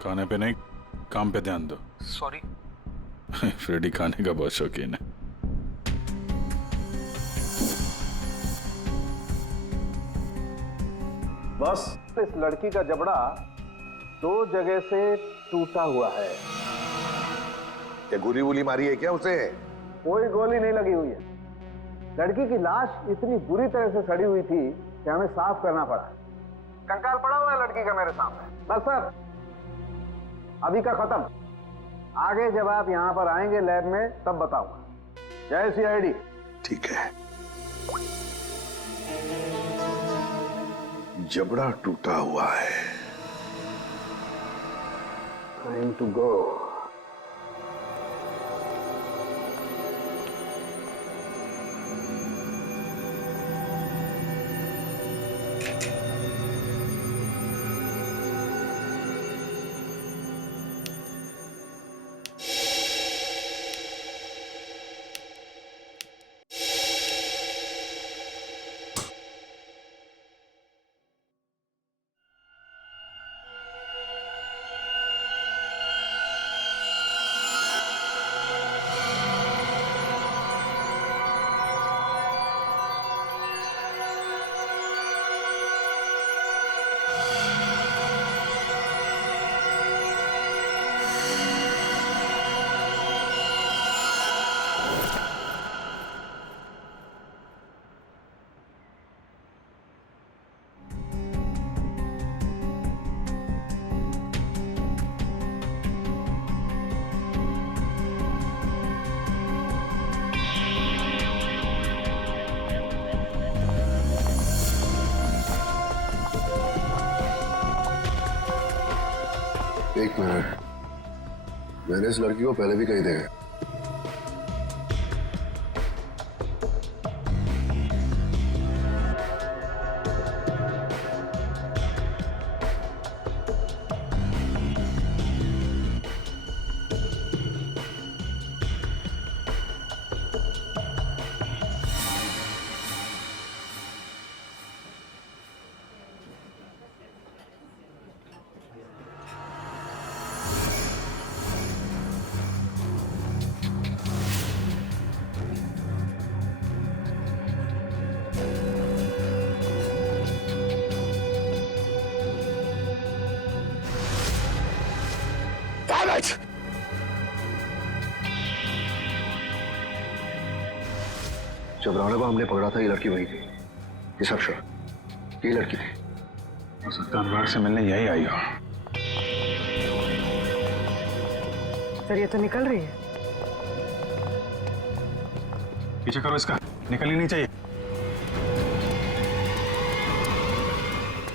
खाने पे नहीं, काम पे ध्यान दो। सॉरी। फ्रेडी खाने का बहुत शौकीन है। बस इस लड़की का जबड़ा 2 जगह से टूटा हुआ है। क्या गोली वोली मारी है क्या उसे? कोई गोली नहीं लगी हुई है। लड़की की लाश इतनी बुरी तरह से सड़ी हुई थी कि हमें साफ करना पड़ा। कंकाल पड़ा हुआ है लड़की का मेरे सामने। बस सर, अभी का खत्म। आगे जब आप यहाँ पर आएंगे लैब में तब बताऊंगा। जय CID। ठीक है। जबड़ा टूटा हुआ है। Time to go. एक मिनट, मैंने इस लड़की को पहले भी कहीं देखा। जब राणा को हमने पकड़ा था ये लड़की वही थी। ये सब श्योर ये लड़की थी। हो सकता है अनुराग से मिलने यही आई हो। सर ये तो निकल रही है। पीछे करो इसका, निकलनी नहीं चाहिए।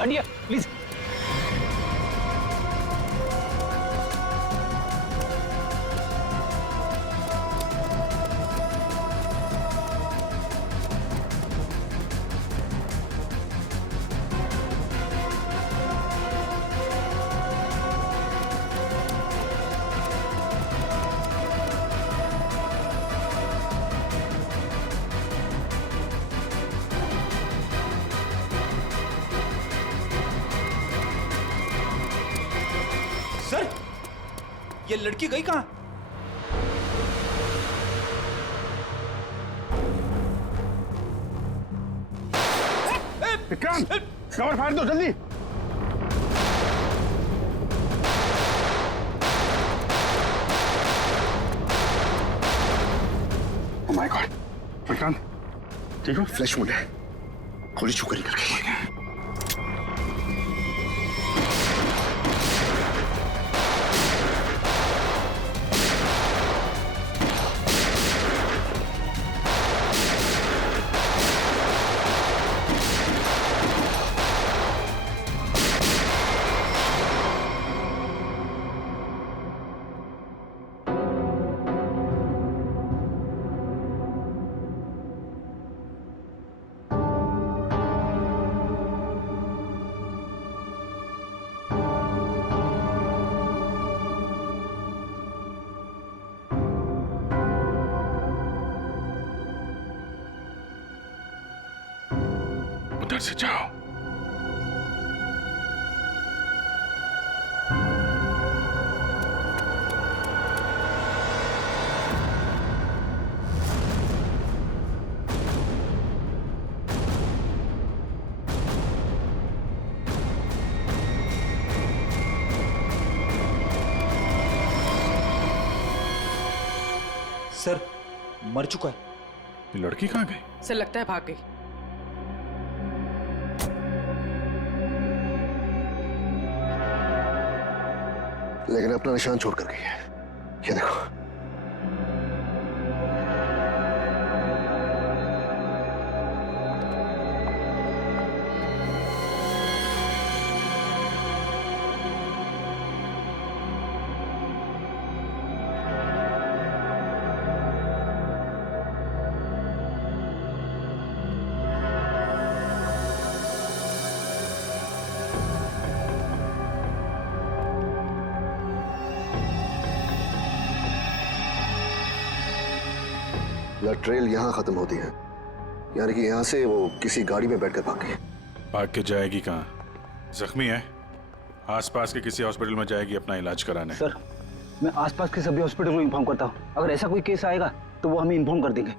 India please. सर, ये लड़की गई कहां? विक्रांत, कवर फाड़ दो जल्दी। ओह माय गॉड, विक्रांत ठीक हो? फ्लैश मूड है, गोली छू कर निकल गई। घर से जाओ। सर मर चुका है। ये लड़की कहाँ गई? सर लगता है भाग गई। लेकिन अपना निशान छोड़ कर गई है, ये देखो। ब्लड ट्रेल यहाँ खत्म होती है, यानी कि यहाँ से वो किसी गाड़ी में बैठकर भाग गई। भाग के जाएगी कहाँ? जख्मी है, आसपास के किसी हॉस्पिटल में जाएगी अपना इलाज कराने। सर मैं आसपास के सभी हॉस्पिटल को इन्फॉर्म करता हूँ, अगर ऐसा कोई केस आएगा तो वो हमें इन्फॉर्म कर देंगे।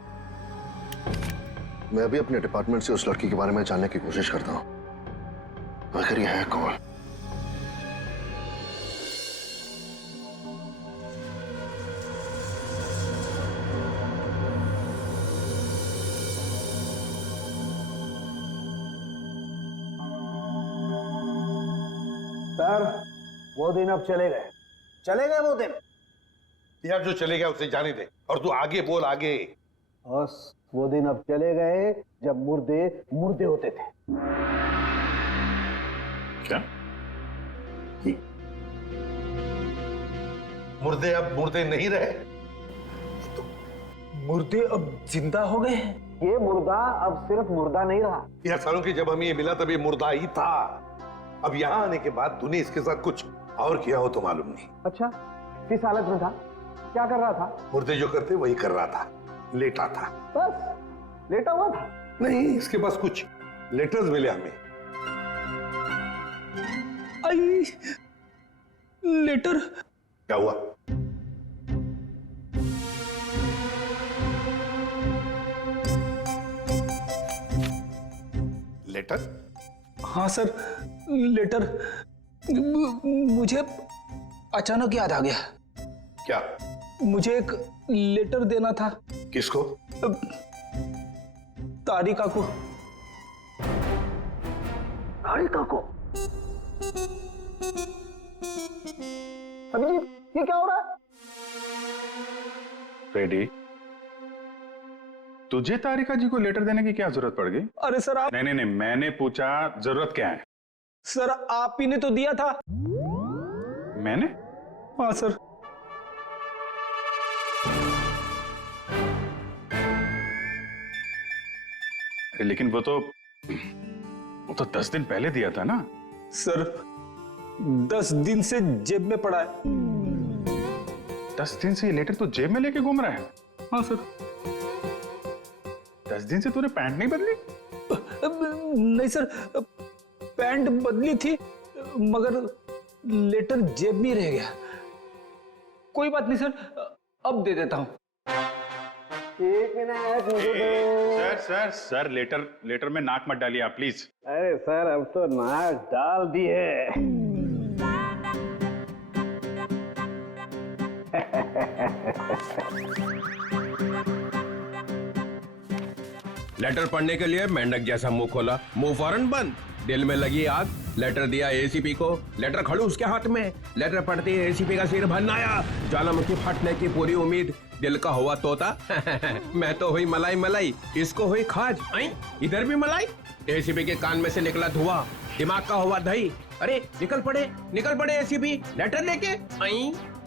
मैं अभी अपने डिपार्टमेंट से उस लड़की के बारे में जानने की कोशिश करता हूँ, आखिर ये है कौन। सर वो दिन अब चले गए वो दिन। यार जो चले गया उसे जाने दे, और तू आगे बोल आगे। बस वो दिन अब चले गए जब मुर्दे मुर्दे होते थे। क्या? मुर्दे अब मुर्दे नहीं रहे, तो मुर्दे अब जिंदा हो गए हैं। ये मुर्दा अब सिर्फ मुर्दा नहीं रहा। यार सालों की जब हमें ये मिला तब ये मुर्दा ही था। अब यहाँ आने के बाद तूने इसके साथ कुछ और किया हो तो मालूम नहीं। अच्छा किस हालत में था, क्या कर रहा था? मुर्दे जो करते वही कर रहा था, लेटा था। बस लेटा हुआ था? नहीं, इसके पास कुछ लेटर्स मिले हमें। आई लेटर? क्या हुआ? लेटर? हाँ सर लेटर। मुझे अचानक याद आ गया। क्या? मुझे एक लेटर देना था। किसको? तारिका को। तारिका को? अभिजीत ये क्या हो रहा है? रेडी? तुझे तारिका जी को लेटर देने की क्या जरूरत पड़ गई? अरे सर आप। नहीं, मैंने पूछा जरूरत क्या है? सर आप ही ने तो दिया था। मैंने? हाँ सर। लेकिन वो तो 10 दिन पहले दिया था ना। सर 10 दिन से जेब में पड़ा है। 10 दिन से ये लेटर तो जेब में लेके घूम रहा है? हाँ सर। 10 दिन से तूने पैंट नहीं बदली? नहीं सर, पैंट बदली थी मगर लेटर जेब में रह गया। कोई बात नहीं सर, अब दे देता हूं। एक मिनट मुझे दो। सर लेटर में नाक मत डालिए आप प्लीज। अरे सर अब तो नाक डाल दी है। लेटर पढ़ने के लिए मेंढक जैसा मुंह खोला, मुंह फौरन बंद। दिल में लगी आग। लेटर दिया एसीपी को, लेटर खड़ूस के हाथ में। लेटर पढ़ते ही एसीपी का सिर भन्नाया, ज्वालामुखी फटने की पूरी उम्मीद। दिल का हुआ तोता मैं तो हुई मलाई मलाई, इसको हुई खाज। इधर भी मलाई। एसीपी के कान में से निकला धुआं, दिमाग का हुआ दही। अरे निकल पड़े एसीपी लेटर लेके।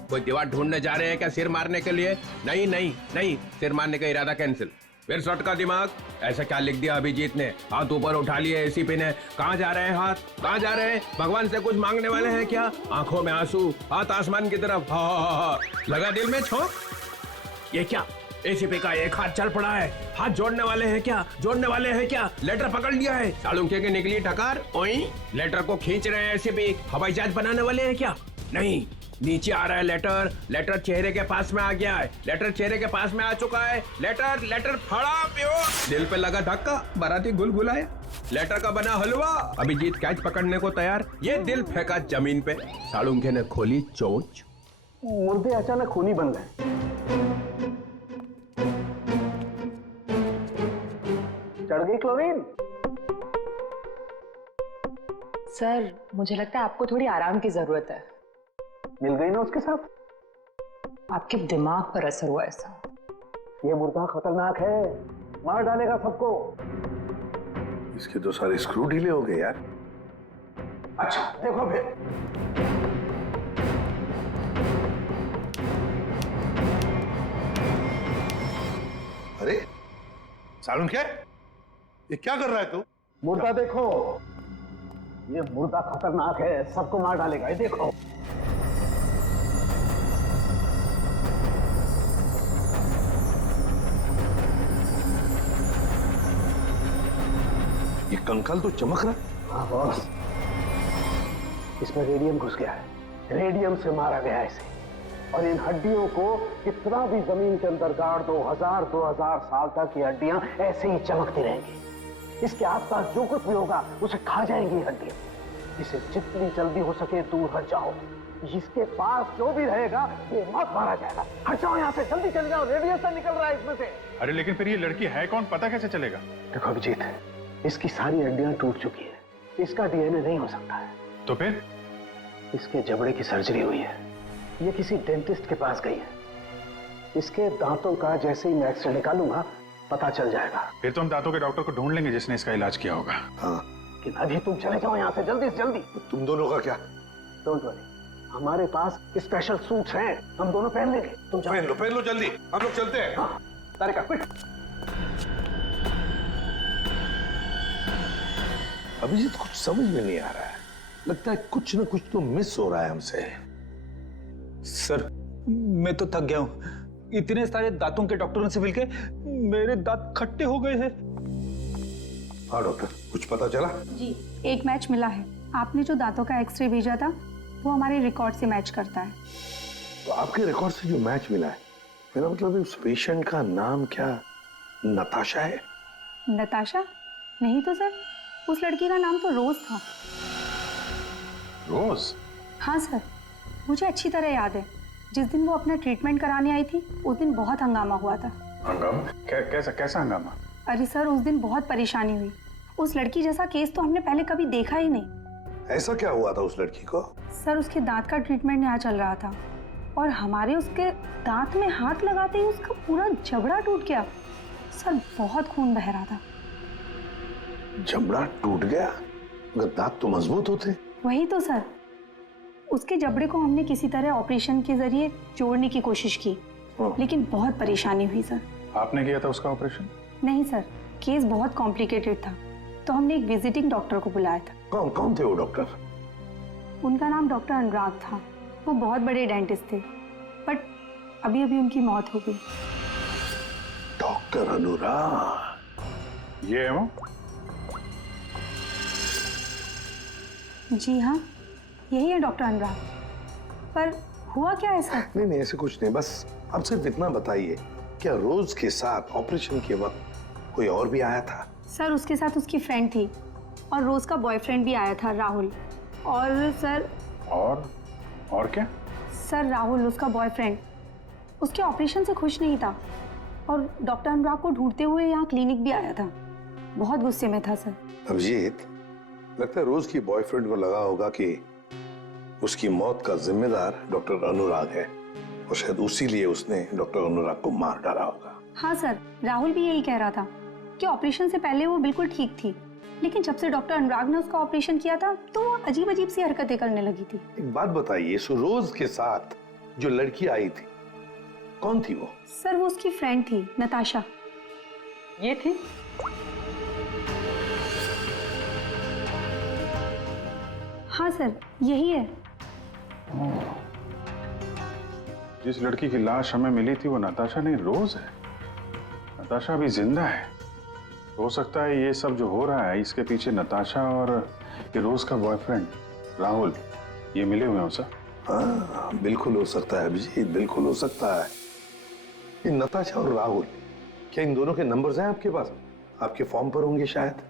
कोई दीवार ढूंढने जा रहे हैं क्या सिर मारने के लिए? नहीं, सिर मारने का इरादा कैंसिल। फिर शॉट का दिमाग। ऐसा क्या लिख दिया अभिजीत ने? हाथ ऊपर उठा लिए एसीपी ने। कहाँ जा रहे हैं हाथ? कहाँ जा रहे हैं? भगवान से कुछ मांगने वाले हैं क्या? आंखों में आंसू, हाथ आसमान की तरफ। हा। लगा दिल में छोंक। ये क्या? एसीपी का एक हाथ चल पड़ा है। हाथ जोड़ने वाले हैं क्या? जोड़ने वाले हैं क्या? लेटर पकड़ लिया है। सालुंखे के निकली टकार। ओई लेटर को खींच रहे हैं एसीपी। हवाई जहाज बनाने वाले हैं क्या? नहीं, नीचे आ रहा है लेटर। लेटर चेहरे के पास में आ गया है। लेटर चेहरे के पास में आ चुका है। लेटर फड़ा प्यो। दिल पे लगा धक्का, बाराती गुलगुलाया। लेटर का बना हलवा। अभिजीत कैच पकड़ने को तैयार। ये दिल फेंका जमीन पे। सालुंखे ने खोली चोंच। मुर्दे अचानक खूनी बन गए। चढ़ गई क्लोरीन? सर, मुझे लगता है आपको थोड़ी आराम की जरूरत है। मिल गई ना उसके साथ? आपके दिमाग पर असर हुआ ऐसा। ये मुर्दा खतरनाक है, मार डालेगा सबको। इसके तो सारे स्क्रू ढीले हो गए यार। अच्छा देखो फिर। अरे सालुंखे, ये क्या कर रहा है तू? मुर्दा देखो, ये मुर्दा खतरनाक है, सबको मार डालेगा। ये देखो। ये कंकाल तो चमक रहा है। हाँ बॉस, इसमें रेडियम घुस गया है। रेडियम से मारा गया है इसे। और इन हड्डियों को कितना भी जमीन के अंदर गाड़ दो, 2000 साल तक ये हड्डियां ऐसे ही चमकती रहेंगी। इसके आसपास जो कुछ भी होगा उसे खा जाएंगी ये हड्डियां। इसे जितनी जल्दी हो सके दूर हट जाओ। इसके पास जो भी रहेगा ये मत मारा जाएगा। हट जाओ यहाँ से, जल्दी चले जाओ। रेडिएशन निकल रहा है इसमें से। अरे लेकिन फिर ये लड़की है कौन, पता कैसे चलेगा? देखो अभिजीत, इसकी सारी हड्डियां टूट चुकी है। इसका डीएनए नहीं हो सकता है। तो फिर? इसके जबड़े की सर्जरी हुई है। ये किसी डेंटिस्ट के पास गई है। इसके दांतों का जैसे ही मैं एक्सरे निकालूंगा पता चल जाएगा। फिर तो हम दांतों के डॉक्टर को ढूंढ लेंगे जिसने इसका इलाज किया होगा। हाँ, लेकिन अभी तुम चले जाओ यहाँ से जल्दी से जल्दी। तुम दोनों का क्या? डोंट वरी, हमारे पास स्पेशल सूट्स हैं, हम दोनों पहन लेंगे। तुम जाओ। पहन लो जल्दी, हम लोग चलते हैं। हाँ, तारिका क्विक। अभिजीत, कुछ समझ में नहीं आ रहा है। लगता है कुछ ना कुछ तो मिस हो रहा है हमसे। सर, मैं तो थक गया हूं। इतने सारे दांतों के डॉक्टरों से मिलके मेरे दांत खट्टे हो गए हैं। हाँ डॉक्टर, कुछ पता चला? जी, एक मैच मिला है। आपने जो दांतों का एक्सरे भेजा था वो हमारे रिकॉर्ड से मैच करता है। तो आपके रिकॉर्ड से जो मैच मिला है, मेरा मतलब उस पेशेंट का नाम क्या नताशा है? नताशा? नहीं तो सर, उस लड़की का नाम तो रोज था। रोज? हाँ सर, मुझे अच्छी तरह याद है। जिस दिन वो अपना ट्रीटमेंट कराने आई थी उस दिन बहुत हंगामा हुआ था। हंगामा? कैसा हंगामा? अरे सर, उस दिन बहुत परेशानी हुई। उस लड़की जैसा केस तो हमने पहले कभी देखा ही नहीं। ऐसा क्या हुआ था उस लड़की को? सर, उसके दांत का ट्रीटमेंट यहाँ चल रहा था और हमारे उसके दांत में हाथ लगाते ही उसका पूरा जबड़ा टूट गया। सर, बहुत खून बह रहा था। जबड़ा टूट गया? मगर दांत तो मजबूत होते। वही तो सर, उसके जबड़े को हमने किसी तरह ऑपरेशन के जरिए जोड़ने की कोशिश की, लेकिन बहुत परेशानी हुई सर। आपने किया था उसका ऑपरेशन? नहीं सर, केस बहुत कॉम्प्लिकेटेड था, तो हमने एक विजिटिंग डॉक्टर को बुलाया था। कौन थे वो डॉक्टर? उनका नाम डॉक्टर अनुराग था। वो बहुत बड़े डेंटिस्ट थे, बट अभी अभी उनकी मौत हो गई। डॉक्टर अनुराग? ये है वो? जी हाँ, यही है डॉक्टर अनुराग। पर हुआ क्या है सर? नहीं ऐसे कुछ नहीं, बस आप सिर्फ इतना बताइए, क्या रोज के साथ ऑपरेशन के वक्त कोई और भी आया था? सर, उसके साथ उसकी फ्रेंड थी और रोज का बॉयफ्रेंड भी आया था, राहुल। और सर और क्या? सर, राहुल उसका बॉयफ्रेंड उसके ऑपरेशन से खुश नहीं था और डॉक्टर अनुराग को ढूंढते हुए यहाँ क्लिनिक भी आया था। बहुत गुस्से में था सर। अभिजीत, लगता है रोज की बॉयफ्रेंड को लगा होगा कि उसकी मौत का जिम्मेदार डॉक्टर अनुराग है और शायद उसी लिए उसने डॉक्टर अनुराग को मार डाला होगा। हाँ सर, राहुल भी यही कह रहा था कि ऑपरेशन से पहले वो बिल्कुल ठीक थी, लेकिन जब से डॉक्टर अनुराग ने उसका ऑपरेशन किया था तो वो अजीब अजीब सी हरकतें करने लगी थी। एक बात बताइए, रोज के साथ जो लड़की आई थी कौन थी वो? सर, वो उसकी फ्रेंड थी, नताशा। ये थी? हाँ सर, यही है। जिस लड़की की लाश हमें मिली थी वो नताशा नहीं, रोज है। नताशा अभी जिंदा है। हो सकता है ये सब जो हो रहा है इसके पीछे नताशा और ये रोज का बॉयफ्रेंड राहुल ये मिले हुए हो सर। हाँ बिल्कुल हो सकता है अभिजीत, बिल्कुल हो सकता है। ये नताशा और राहुल, क्या इन दोनों के नंबर्स हैं आपके पास? आपके फॉर्म पर होंगे शायद।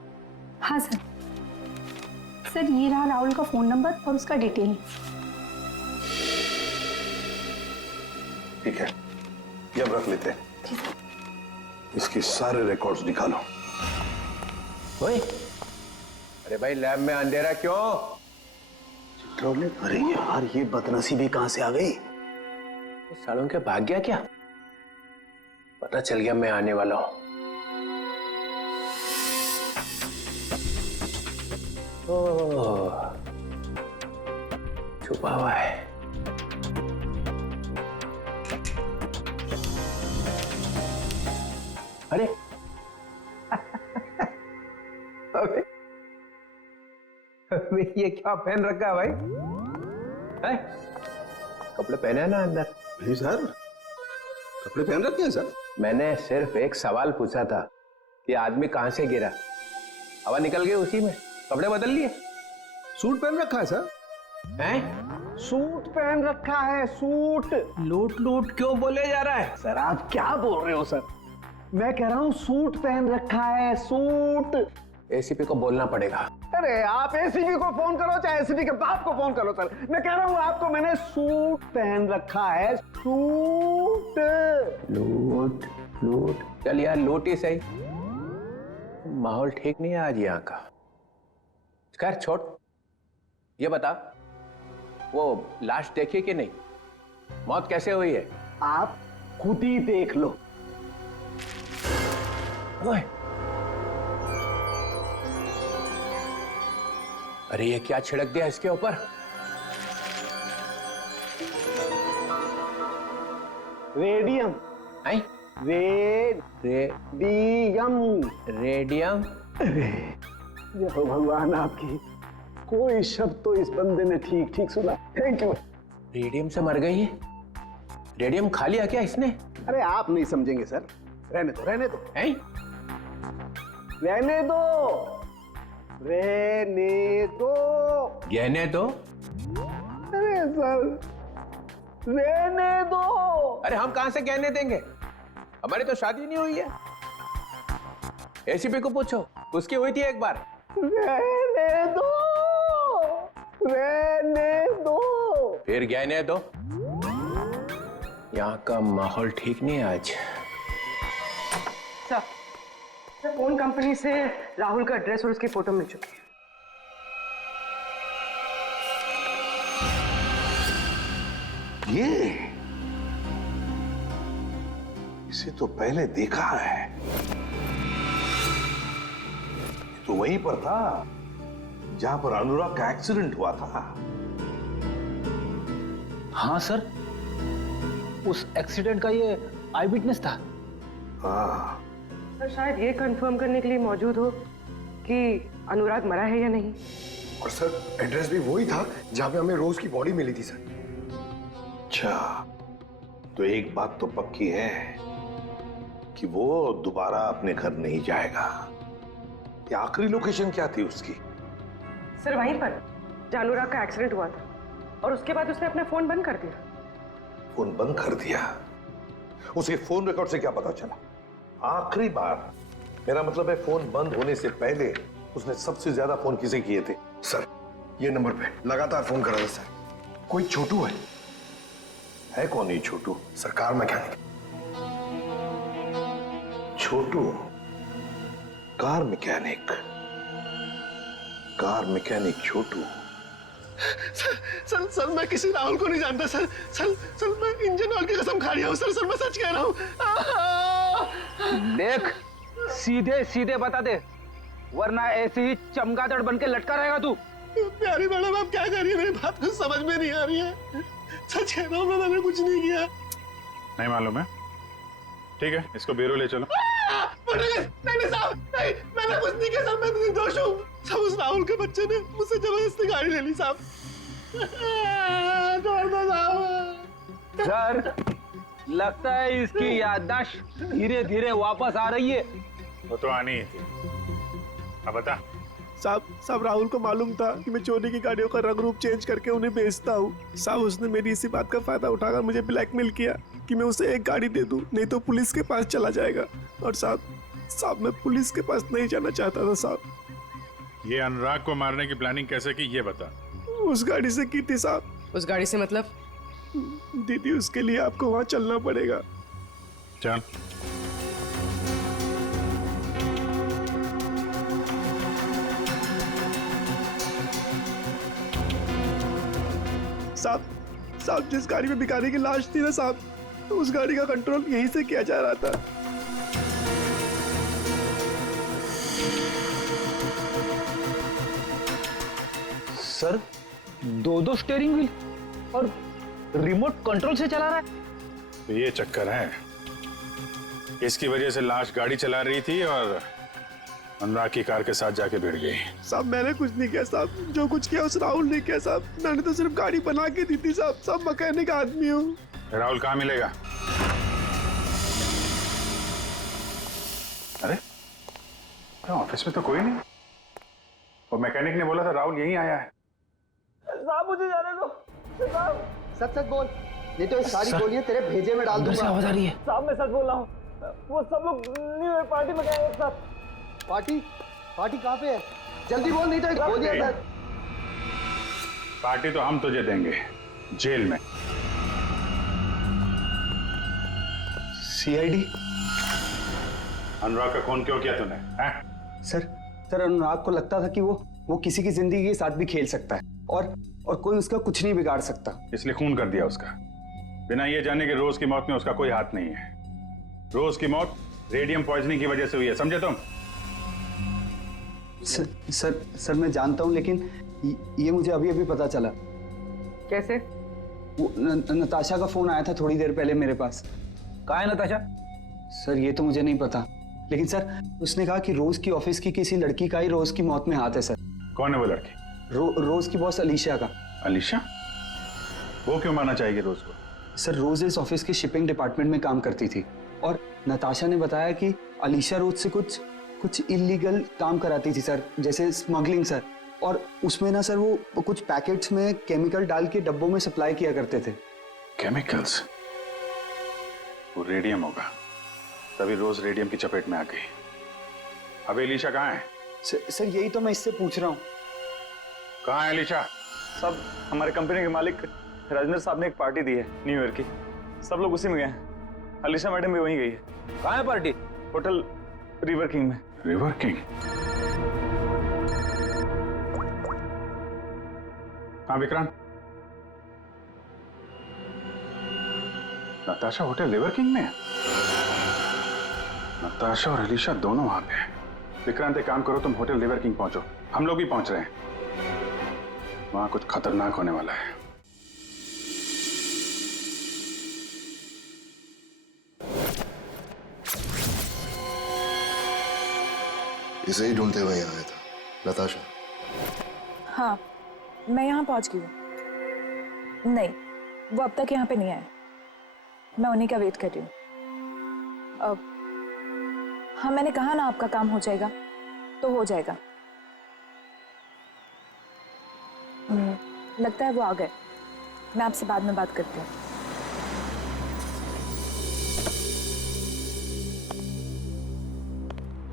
हाँ सर। सर ये रहा राहुल का फोन नंबर और उसका डिटेल। ठीक है, ये अब रख लेते हैं। इसके सारे रिकॉर्ड्स निकालो। ओए, अरे भाई लैब में अंधेरा क्यों? अरे यार ये बदनसीबी कहां से आ गई? सालों के भाग गया क्या? पता चल गया मैं आने वाला हूं। ओह, छुपा हुआ है। अरे अबे ये क्या पहन रखा है भाई? है? कपड़े पहने हैं ना अंदर? नहीं सर, कपड़े पहन रखे हैं सर। मैंने सिर्फ एक सवाल पूछा था कि आदमी कहां से गिरा, हवा निकल गई उसी में, कपड़े बदल लिए। सूट पहन रखा है सर। हैं? सूट पहन रखा है, सूट। लूट लूट क्यों बोले जा रहा है? सर आप क्या बोल रहे हो सर? मैं कह रहा हूँ सूट पहन रखा है, सूट। एसीपी को बोलना पड़ेगा। अरे आप एसीपी को फोन करो चाहे एसीपी के बाप को फोन करो सर, मैं कह रहा हूँ आपको मैंने सूट पहन रखा है, सूट। लूट लूट, चल यार लूट ही सही। माहौल ठीक नहीं है आज यहाँ का। खैर छोड़, ये बता वो लाश देखी कि नहीं? मौत कैसे हुई है? आप खुद ही देख लो। ओए, अरे ये क्या छिड़क दिया इसके ऊपर? रेडियम। रेडियम। रेडियम। ये हो भगवान आपकी, कोई शब्द तो इस बंदे ने ठीक ठीक सुना। Thank you. रेडियम से मर गई है? रेडियम खा लिया क्या इसने? अरे आप नहीं समझेंगे सर, रहने दो रहने दो। हैं? रहने दो रहने दो। गहने दो? अरे सर रहने दो। अरे हम कहां से गहने देंगे? हमारी तो शादी नहीं हुई है। एसीपी को पूछो, उसकी हुई थी एक बार। रहने दो रहने दो। फिर गहने दो। यहाँ का माहौल ठीक नहीं है आज। सर फोन कंपनी से राहुल का एड्रेस और उसकी फोटो मिल चुकी है। ये इसे तो पहले देखा है, तो वहीं पर था जहां पर अनुराग का एक्सीडेंट हुआ था। हाँ सर, उस एक्सीडेंट का ये आई विटनेस था। हाँ सर शायद ये कंफर्म करने के लिए मौजूद हो कि अनुराग मरा है या नहीं। और सर एड्रेस भी वही था जहां पे हमें रोज की बॉडी मिली थी सर। अच्छा, तो एक बात तो पक्की है कि वो दोबारा अपने घर नहीं जाएगा। ये आखिरी लोकेशन क्या थी उसकी? सर वहीं पर जहां अनुराग का एक्सीडेंट हुआ था, और उसके बाद उसने अपना फोन बंद कर दिया। फोन बंद कर दिया? उसके फोन रिकॉर्ड से क्या पता चला? आखिरी बार, मेरा मतलब है फोन बंद होने से पहले उसने सबसे ज्यादा फोन किसे किए थे? सर ये नंबर पे लगातार फोन कर रहा था सर। कोई छोटू है कौन ये Chhotu? Sir car mechanic. Chhotu car mechanic? Car mechanic Chhotu? Sir sir मैं किसी राहुल को नहीं जानता सर। सर सर मैं इंजन ऑयल की कसम खा रहा हूँ सर। सर मैं सच कह रहा हूँ। देख, सीधे सीधे बता दे, वरना ऐसे ही चमगादड़ बन के लटका रहेगा तू। प्यारी मैडम आप क्या कर रही है? मेरी बात कुछ समझ में नहीं आ रही है। सच कह रहा हूँ मैंने कुछ नहीं किया। नहीं मालूम है? ठीक है, इसको ब्यूरो ले चलो। नहीं साहब, नहीं मैंने कुछ नहीं किया सर, मैं निर्दोष हूँ। सब उस राहुल के बच्चे ने मुझसे जबरदस्ती गाड़ी ले ली साहब। छोड़ दो साहब। सर लगता है इसकी याददाश्त धीरे धीरे वापस आ रही है। वो तो आनी ही थी। अब बता। साहब राहुल को मालूम था कि मैं चोरी की गाड़ियों का रंग रूप चेंज करके उन्हें बेचता हूँ। साहब उसने मेरी इसी बात का फायदा उठाकर मुझे ब्लैकमेल किया कि मैं उसे एक गाड़ी दे दूं, नहीं तो पुलिस के पास चला जाएगा। और साहब मैं पुलिस के पास नहीं जाना चाहता था साहब। ये अनुराग को मारने की प्लानिंग कैसे की ये बता। उस गाड़ी से की थी साहब। उस गाड़ी से मतलब? दीदी उसके लिए आपको वहां चलना पड़ेगा। चल। साहब जिस गाड़ी में भिखारी की लाश थी ना साहब, उस गाड़ी का कंट्रोल यहीं से किया जा रहा था। सर 2 स्टीयरिंग व्हील और रिमोट कंट्रोल से चला रहा है। तो ये चक्कर है, इसकी वजह से लाश गाड़ी चला रही थी और अनुराग की कार के साथ जाके भिड़ गई। साहब मैंने कुछ नहीं किया साहब, जो कुछ किया उस राहुल ने किया साहब। मैंने तो सिर्फ गाड़ी बना के दी थी साहब। सब मैकेनिक आदमी हूँ। राहुल कहाँ मिलेगा? अरे ऑफिस में तो कोई नहीं। और मैकेनिक ने बोला था राहुल यहीं आया है। साहब मुझे जाने दो साहब। सच बोल, नहीं तो ये सारी गोलियां तेरे भेजे में डाल दूंगा। आवाज आ रही है। साहब मैं सच बोल रहा हूँ। वो सब लोग न्यू ईयर पार्टी में गए एक साथ। पार्टी कहाँ पे है? जल्दी बोल, नहीं तो गोलियां। पार्टी तो हम तुझे देंगे जेल में। सीआईडी? अनुराग का खून क्यों किया तूने? सर अनुराग को लगता था कि वो किसी की जिंदगी के साथ भी खेल सकता है और कोई उसका कुछ नहीं बिगाड़ सकता, इसलिए खून कर दिया उसका, बिना ये जाने कि रोज की मौत में उसका कोई हाथ नहीं है। रोज की मौत रेडियम पॉइजनिंग की वजह से हुई है, समझे तुम? सर मैं जानता हूं, लेकिन ये मुझे अभी अभी पता चला। कैसे? वो नताशा का फोन आया था थोड़ी देर पहले मेरे पास। कहाँ है नताशा? सर ये तो मुझे नहीं पता, लेकिन सर उसने कहा कि रोज की ऑफिस की किसी लड़की का ही रोज की मौत में हाथ है। सर कौन है वो लड़की? रोज की बॉस अलीशा का। अलीशा? वो क्यों मारना चाहेगी रोज को? सर रोज इस ऑफिस के शिपिंग डिपार्टमेंट में काम करती थी और नताशा ने बताया कि अलीशा रोज से कुछ इलीगल काम कराती थी सर, जैसे स्मगलिंग सर। और उसमें ना सर वो कुछ पैकेट्स में केमिकल डाल के डब्बों में सप्लाई किया करते थे। केमिकल्स? वो रेडियम होगा, तभी रोज रेडियम की चपेट में आ गई। अब अलीशा कहाँ है? सर यही तो मैं इससे पूछ रहा हूँ। कहाँ है अलीशा? सब हमारे कंपनी के मालिक राजेंद्र साहब ने एक पार्टी दी है न्यू ईयर की, सब लोग उसी में गए हैं। अलीशा मैडम भी वहीं गई है। कहाँ है पार्टी? होटल रिवर किंग में। River king? हाँ Vikrant, Natasha hotel river king में है। नताशा और अलीशा दोनों वहां पे हैं। विक्रांत एक काम करो, तुम होटल रिवर किंग पहुंचो, हम लोग भी पहुंच रहे हैं। वहां कुछ खतरनाक होने वाला है। इसे ही ढूंढते हुए यहाँ आया था। नताशा? हाँ मैं यहाँ पहुँच गई हूँ। नहीं वो अब तक यहाँ पे नहीं आए, मैं उन्हीं का वेट कर रही हूँ। हाँ मैंने कहा ना आपका काम हो जाएगा तो हो जाएगा। लगता है वो आ गए, मैं आपसे बाद में बात करती हूँ।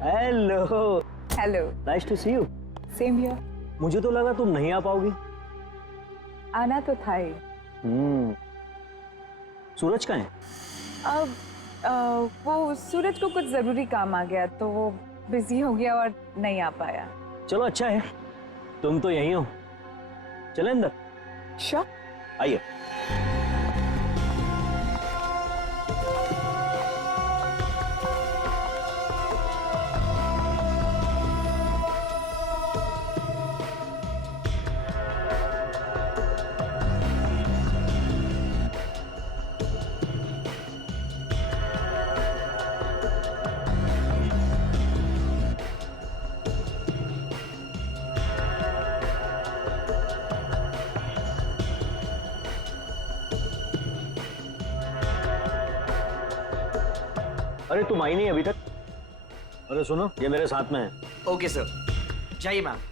Hello. Hello. Nice to see you. Same here. मुझे तो लगा तुम नहीं आ पाओगी। आना तो था ही। सूरज कहाँ है? अब वो सूरज को कुछ जरूरी काम आ गया तो वो बिजी हो गया और नहीं आ पाया। चलो अच्छा है, तुम तो यहीं हो, चले अंदर। श्योर, आइए। अरे तुम आई नहीं अभी तक? अरे सुनो, ये मेरे साथ में है। ओके सर, जाइए मैम।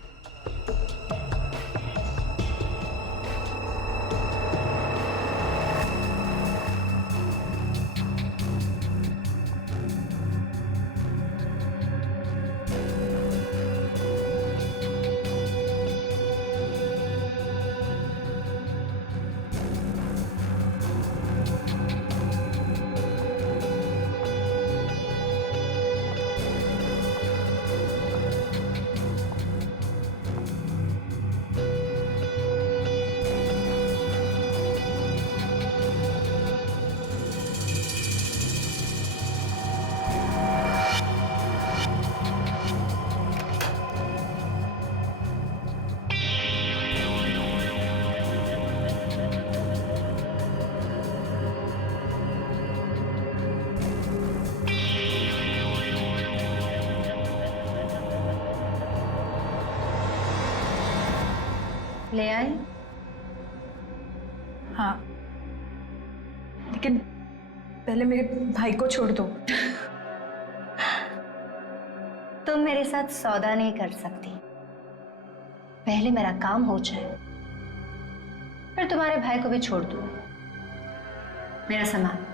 ले आए? हाँ, लेकिन पहले मेरे भाई को छोड़ दो। तुम मेरे साथ सौदा नहीं कर सकती। पहले मेरा काम हो जाए, फिर तुम्हारे भाई को भी छोड़ दूँ। मेरा सामान।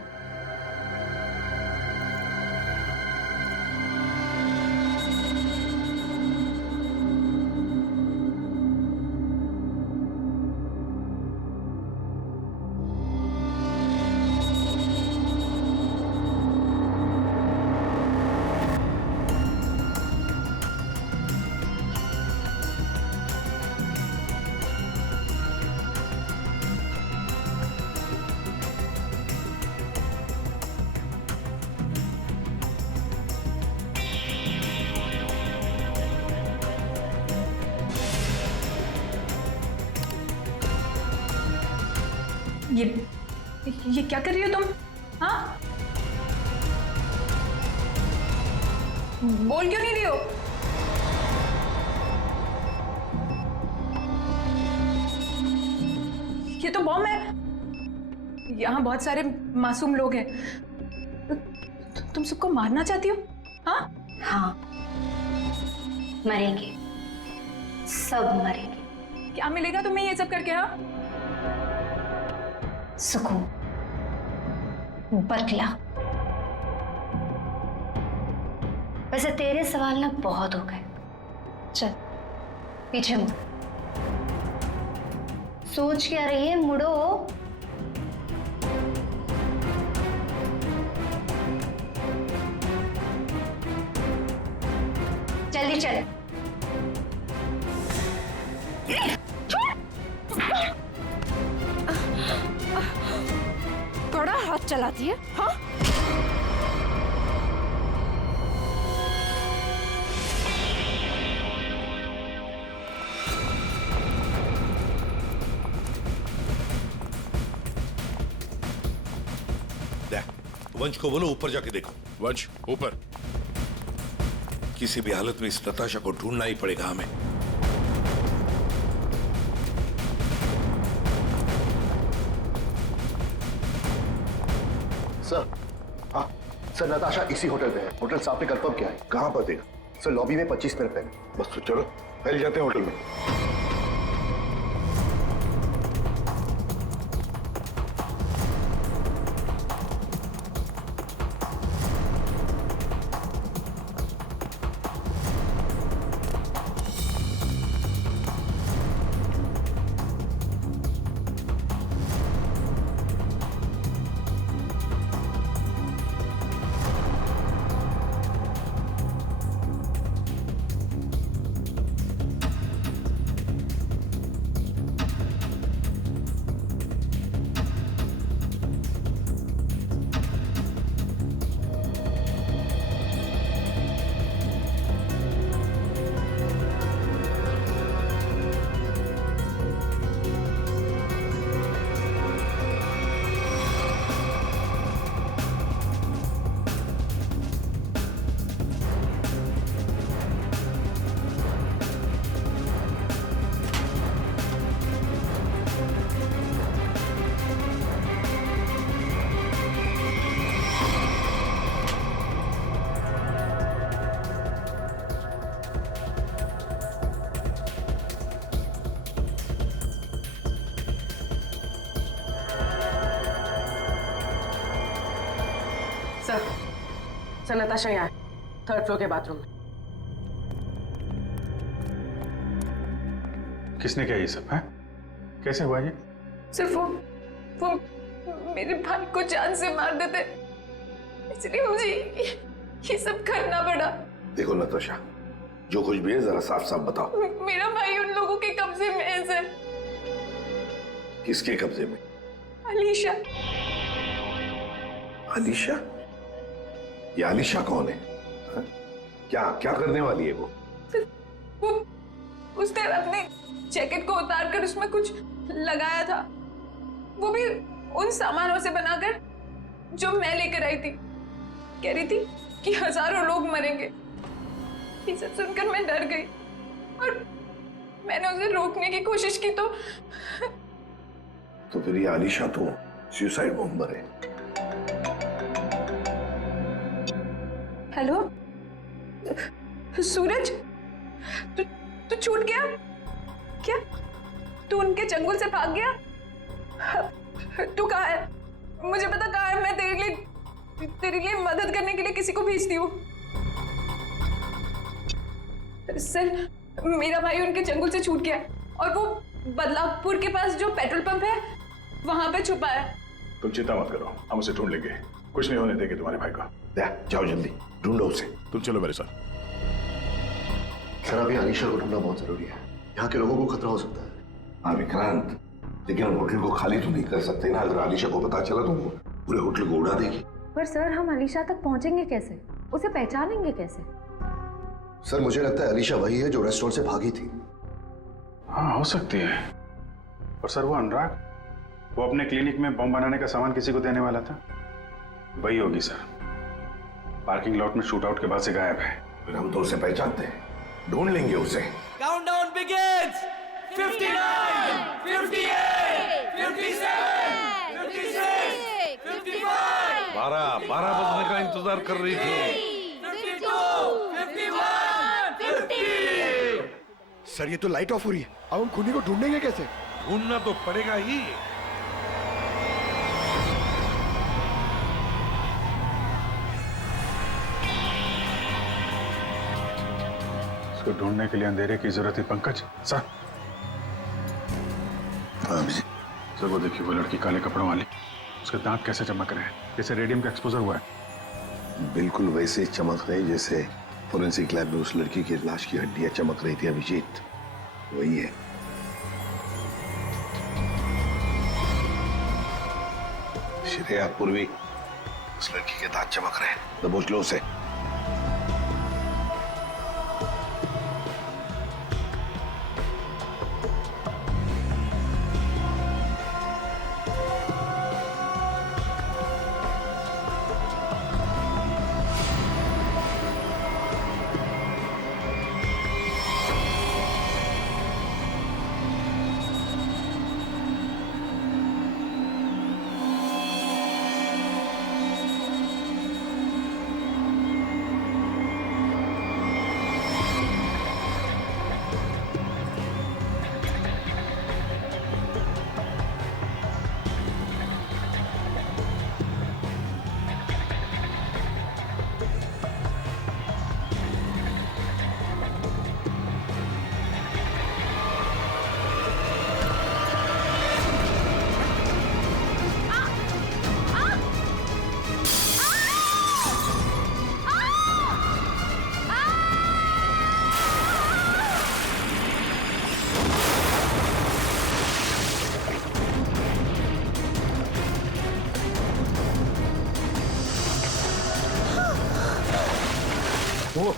ये क्या कर रही हो तुम? हाँ, बोल क्यों नहीं रही हो? ये तो बॉम्ब है। यहाँ बहुत सारे मासूम लोग हैं। तुम सबको मारना चाहती हो? हाँ हाँ, मरेंगे, सब मरेंगे। क्या मिलेगा तुम्हें ये सब करके? हाँ, सुकून, बदला। वैसे तेरे सवाल ना बहुत हो गए। चल पीछे मुड़। सोच क्या रही है? मुड़ो। जल्दी चल। बड़ा हाथ चलाती है। हाँ, वंश को बोलो ऊपर जाके देखो। वंश ऊपर। किसी भी हालत में इस नताशा को ढूंढना ही पड़ेगा हमें। सर, हाँ सर, नताशा इसी होटल पे है। होटल साहब ने कंफर्म किया है। कहाँ पर देखा? सर लॉबी में 25 मिनट पहले। बस तो चलो फैल जाते हैं होटल में। सर नताशा यहाँ है, 3rd फ्लोर के बाथरूम में। किसने किया ये सब है? कैसे हुआ ये? सिर्फ वो मेरे भाई को जान से मार देते, इसलिए मुझे ये सब करना पड़ा। देखो नताशा, जो कुछ भी है जरा साफ साफ बताओ। मेरा भाई उन लोगों के कब्जे में है सर। किसके कब्जे में? अलीशा। अलीशा? ये अलीशा कौन है? हा? क्या क्या करने वाली है वो? उसने अपने जैकेट को उतारकर उसमें कुछ लगाया था, वो भी उन सामानों से बनाकर जो मैं लेकर आई थी। कह रही थी कि हजारों लोग मरेंगे। ये सब सुनकर मैं डर गई और मैंने उसे रोकने की कोशिश की तो फिर ये अलीशा तो सुसाइड बॉम्बर है। हेलो सूरज, तू छूट गया क्या? तू उनके चंगुल से भाग गया? तू कहाँ है? मुझे पता कहाँ है, मैं तेरे लिए मदद करने के लिए किसी को भेजती हूँ। सर मेरा भाई उनके चंगुल से छूट गया और वो बदलापुर के पास जो पेट्रोल पंप है वहां पे छुपा है। तुम चिंता मत करो, हम उसे ढूंढ लेंगे, कुछ नहीं होने देंगे तुम्हारे भाई को। जाओ जल्दी ढूंढो उसे। तुम चलो मेरे साथ। सर अभी अलीशा को ढूंढना बहुत जरूरी है, यहाँ के लोगों को खतरा हो सकता है। हाँ विक्रांत, लेकिन हम होटल को खाली तो नहीं कर सकते ना। अगर अलीशा को पता चला तो वो पूरे होटल को उड़ा देगी। पर सर हम अलीशा तक पहुंचेंगे कैसे? उसे पहचानेंगे कैसे? सर मुझे लगता है अलीशा वही है जो रेस्टोरेंट से भागी थी। हाँ हो सकती है, और सर वो अनुराग, वो अपने क्लिनिक में बम बनाने का सामान किसी को देने वाला था, वही होगी सर। पार्किंग लॉट में शूट आउट के बाद से गायब है। फिर हम तो उसे पहचानते हैं, ढूंढ लेंगे उसे। Countdown begins. 59, 58, 57, 56, 55, 12 बजने का इंतजार कर रही थी। 52, 51, 50। सर ये तो लाइट ऑफ हो रही है, अब हम खूनी को ढूंढेंगे कैसे? ढूंढना तो पड़ेगा ही। उसको ढूंढने के लिए अंधेरे की जरूरत है पंकज। सर सर वो देखिए, वो लड़की काले कपड़ों वाली, उसके दांत कैसे चमक रहे हैं, जैसे रेडियम का एक्सपोजर हुआ है। बिल्कुल वैसे चमक रही जैसे फोरेंसिक लैब में उस लड़की की लाश की हड्डियां चमक रही थी अभिजीत, वही है। श्रेया पूर्वी, उस लड़की के दांत चमक रहे हैं, दबोच लो उसे। वो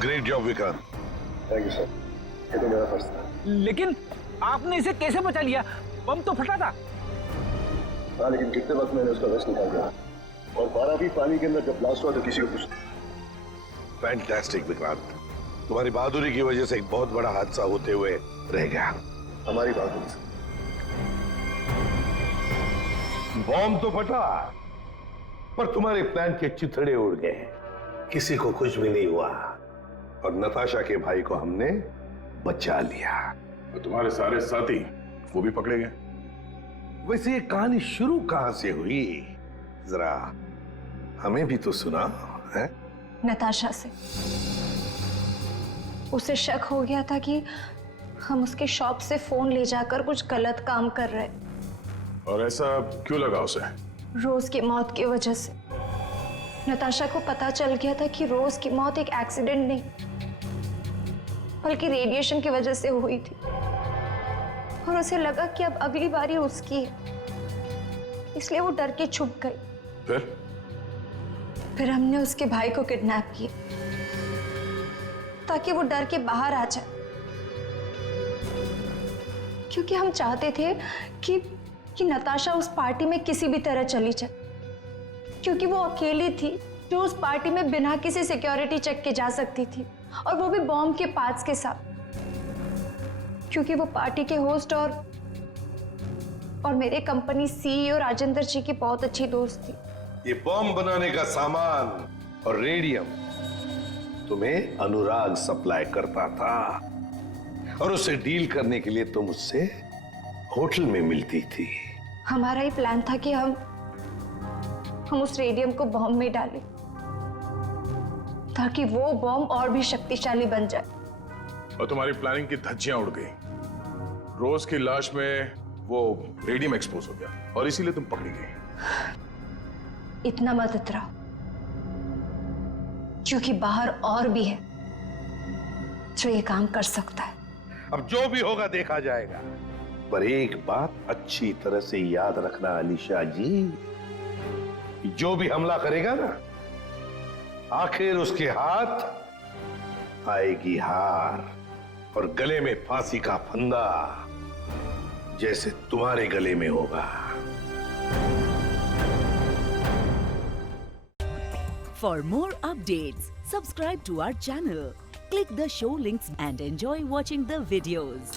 great job Vikrant. Thank you sir, ये तो मेरा फर्ज था। लेकिन आपने इसे कैसे बचा लिया? बम तो फटा था। हाँ लेकिन कितने वक्त मैंने उसका वेस्ट निकाल दिया, और 12 भी पानी के अंदर जब ब्लास्ट हुआ तो किसी को कुछ। फैंटास्टिक विक्रांत, तुम्हारी बहादुरी की वजह से एक बहुत बड़ा हादसा होते हुए रह गया। हमारी बहादुरी से। बॉम्ब तो फटा, पर तुम्हारे प्लान के चिथड़े उड़ गए, किसी को कुछ भी नहीं हुआ और नताशा के भाई को हमने बचा लिया। और तुम्हारे सारे साथी वो भी पकड़े गए। वैसे ये कहानी शुरू कहां से हुई, जरा हमें भी तो सुना है। नताशा से। उसे शक हो गया था कि हम उसके शॉप से फोन ले जाकर कुछ गलत काम कर रहे। और ऐसा क्यों लगा उसे? रोज की मौत की वजह से। नताशा को पता चल गया था कि रोज की मौत एक एक्सीडेंट नहीं बल्कि रेडिएशन की वजह से हुई थी, और उसे लगा कि अब अगली बारी उसकी है, इसलिए वो डर के छुप गई। फिर हमने उसके भाई को किडनैप किया ताकि वो डर के बाहर आ जाए, क्योंकि हम चाहते थे कि नताशा उस पार्टी में किसी भी तरह चली जाए, क्योंकि वो अकेली थी जो उस पार्टी में बिना किसी सिक्योरिटी चेक के जा सकती थी, और वो भी बॉम्ब के पार्ट्स के साथ, क्योंकि वो पार्टी के होस्ट और मेरे कंपनी सीईओ राजेंद्र जी की बहुत अच्छी दोस्त थी। ये बॉम्ब बनाने का सामान और रेडियम तुम्हें अनुराग सप्लाई करता था, और उसे डील करने के लिए तुम उससे होटल में मिलती थी। हमारा ही प्लान था कि हम उस रेडियम को बॉम्ब में डालें ताकि वो बॉम्ब और भी शक्तिशाली बन जाए। और तुम्हारी प्लानिंग की धज्जियां उड़ गई। रोज की लाश में वो रेडियम एक्सपोज हो गया और इसीलिए तुम पकड़ी गई। इतना मत इतराओ, क्योंकि बाहर और भी है जो ये काम कर सकता है। अब जो भी होगा देखा जाएगा, पर एक बात अच्छी तरह से याद रखना अलीशा जी, जो भी हमला करेगा ना, आखिर उसके हाथ आएगी हार और गले में फांसी का फंदा, जैसे तुम्हारे गले में होगा। For more updates, subscribe to our channel, click the show links and enjoy watching the videos.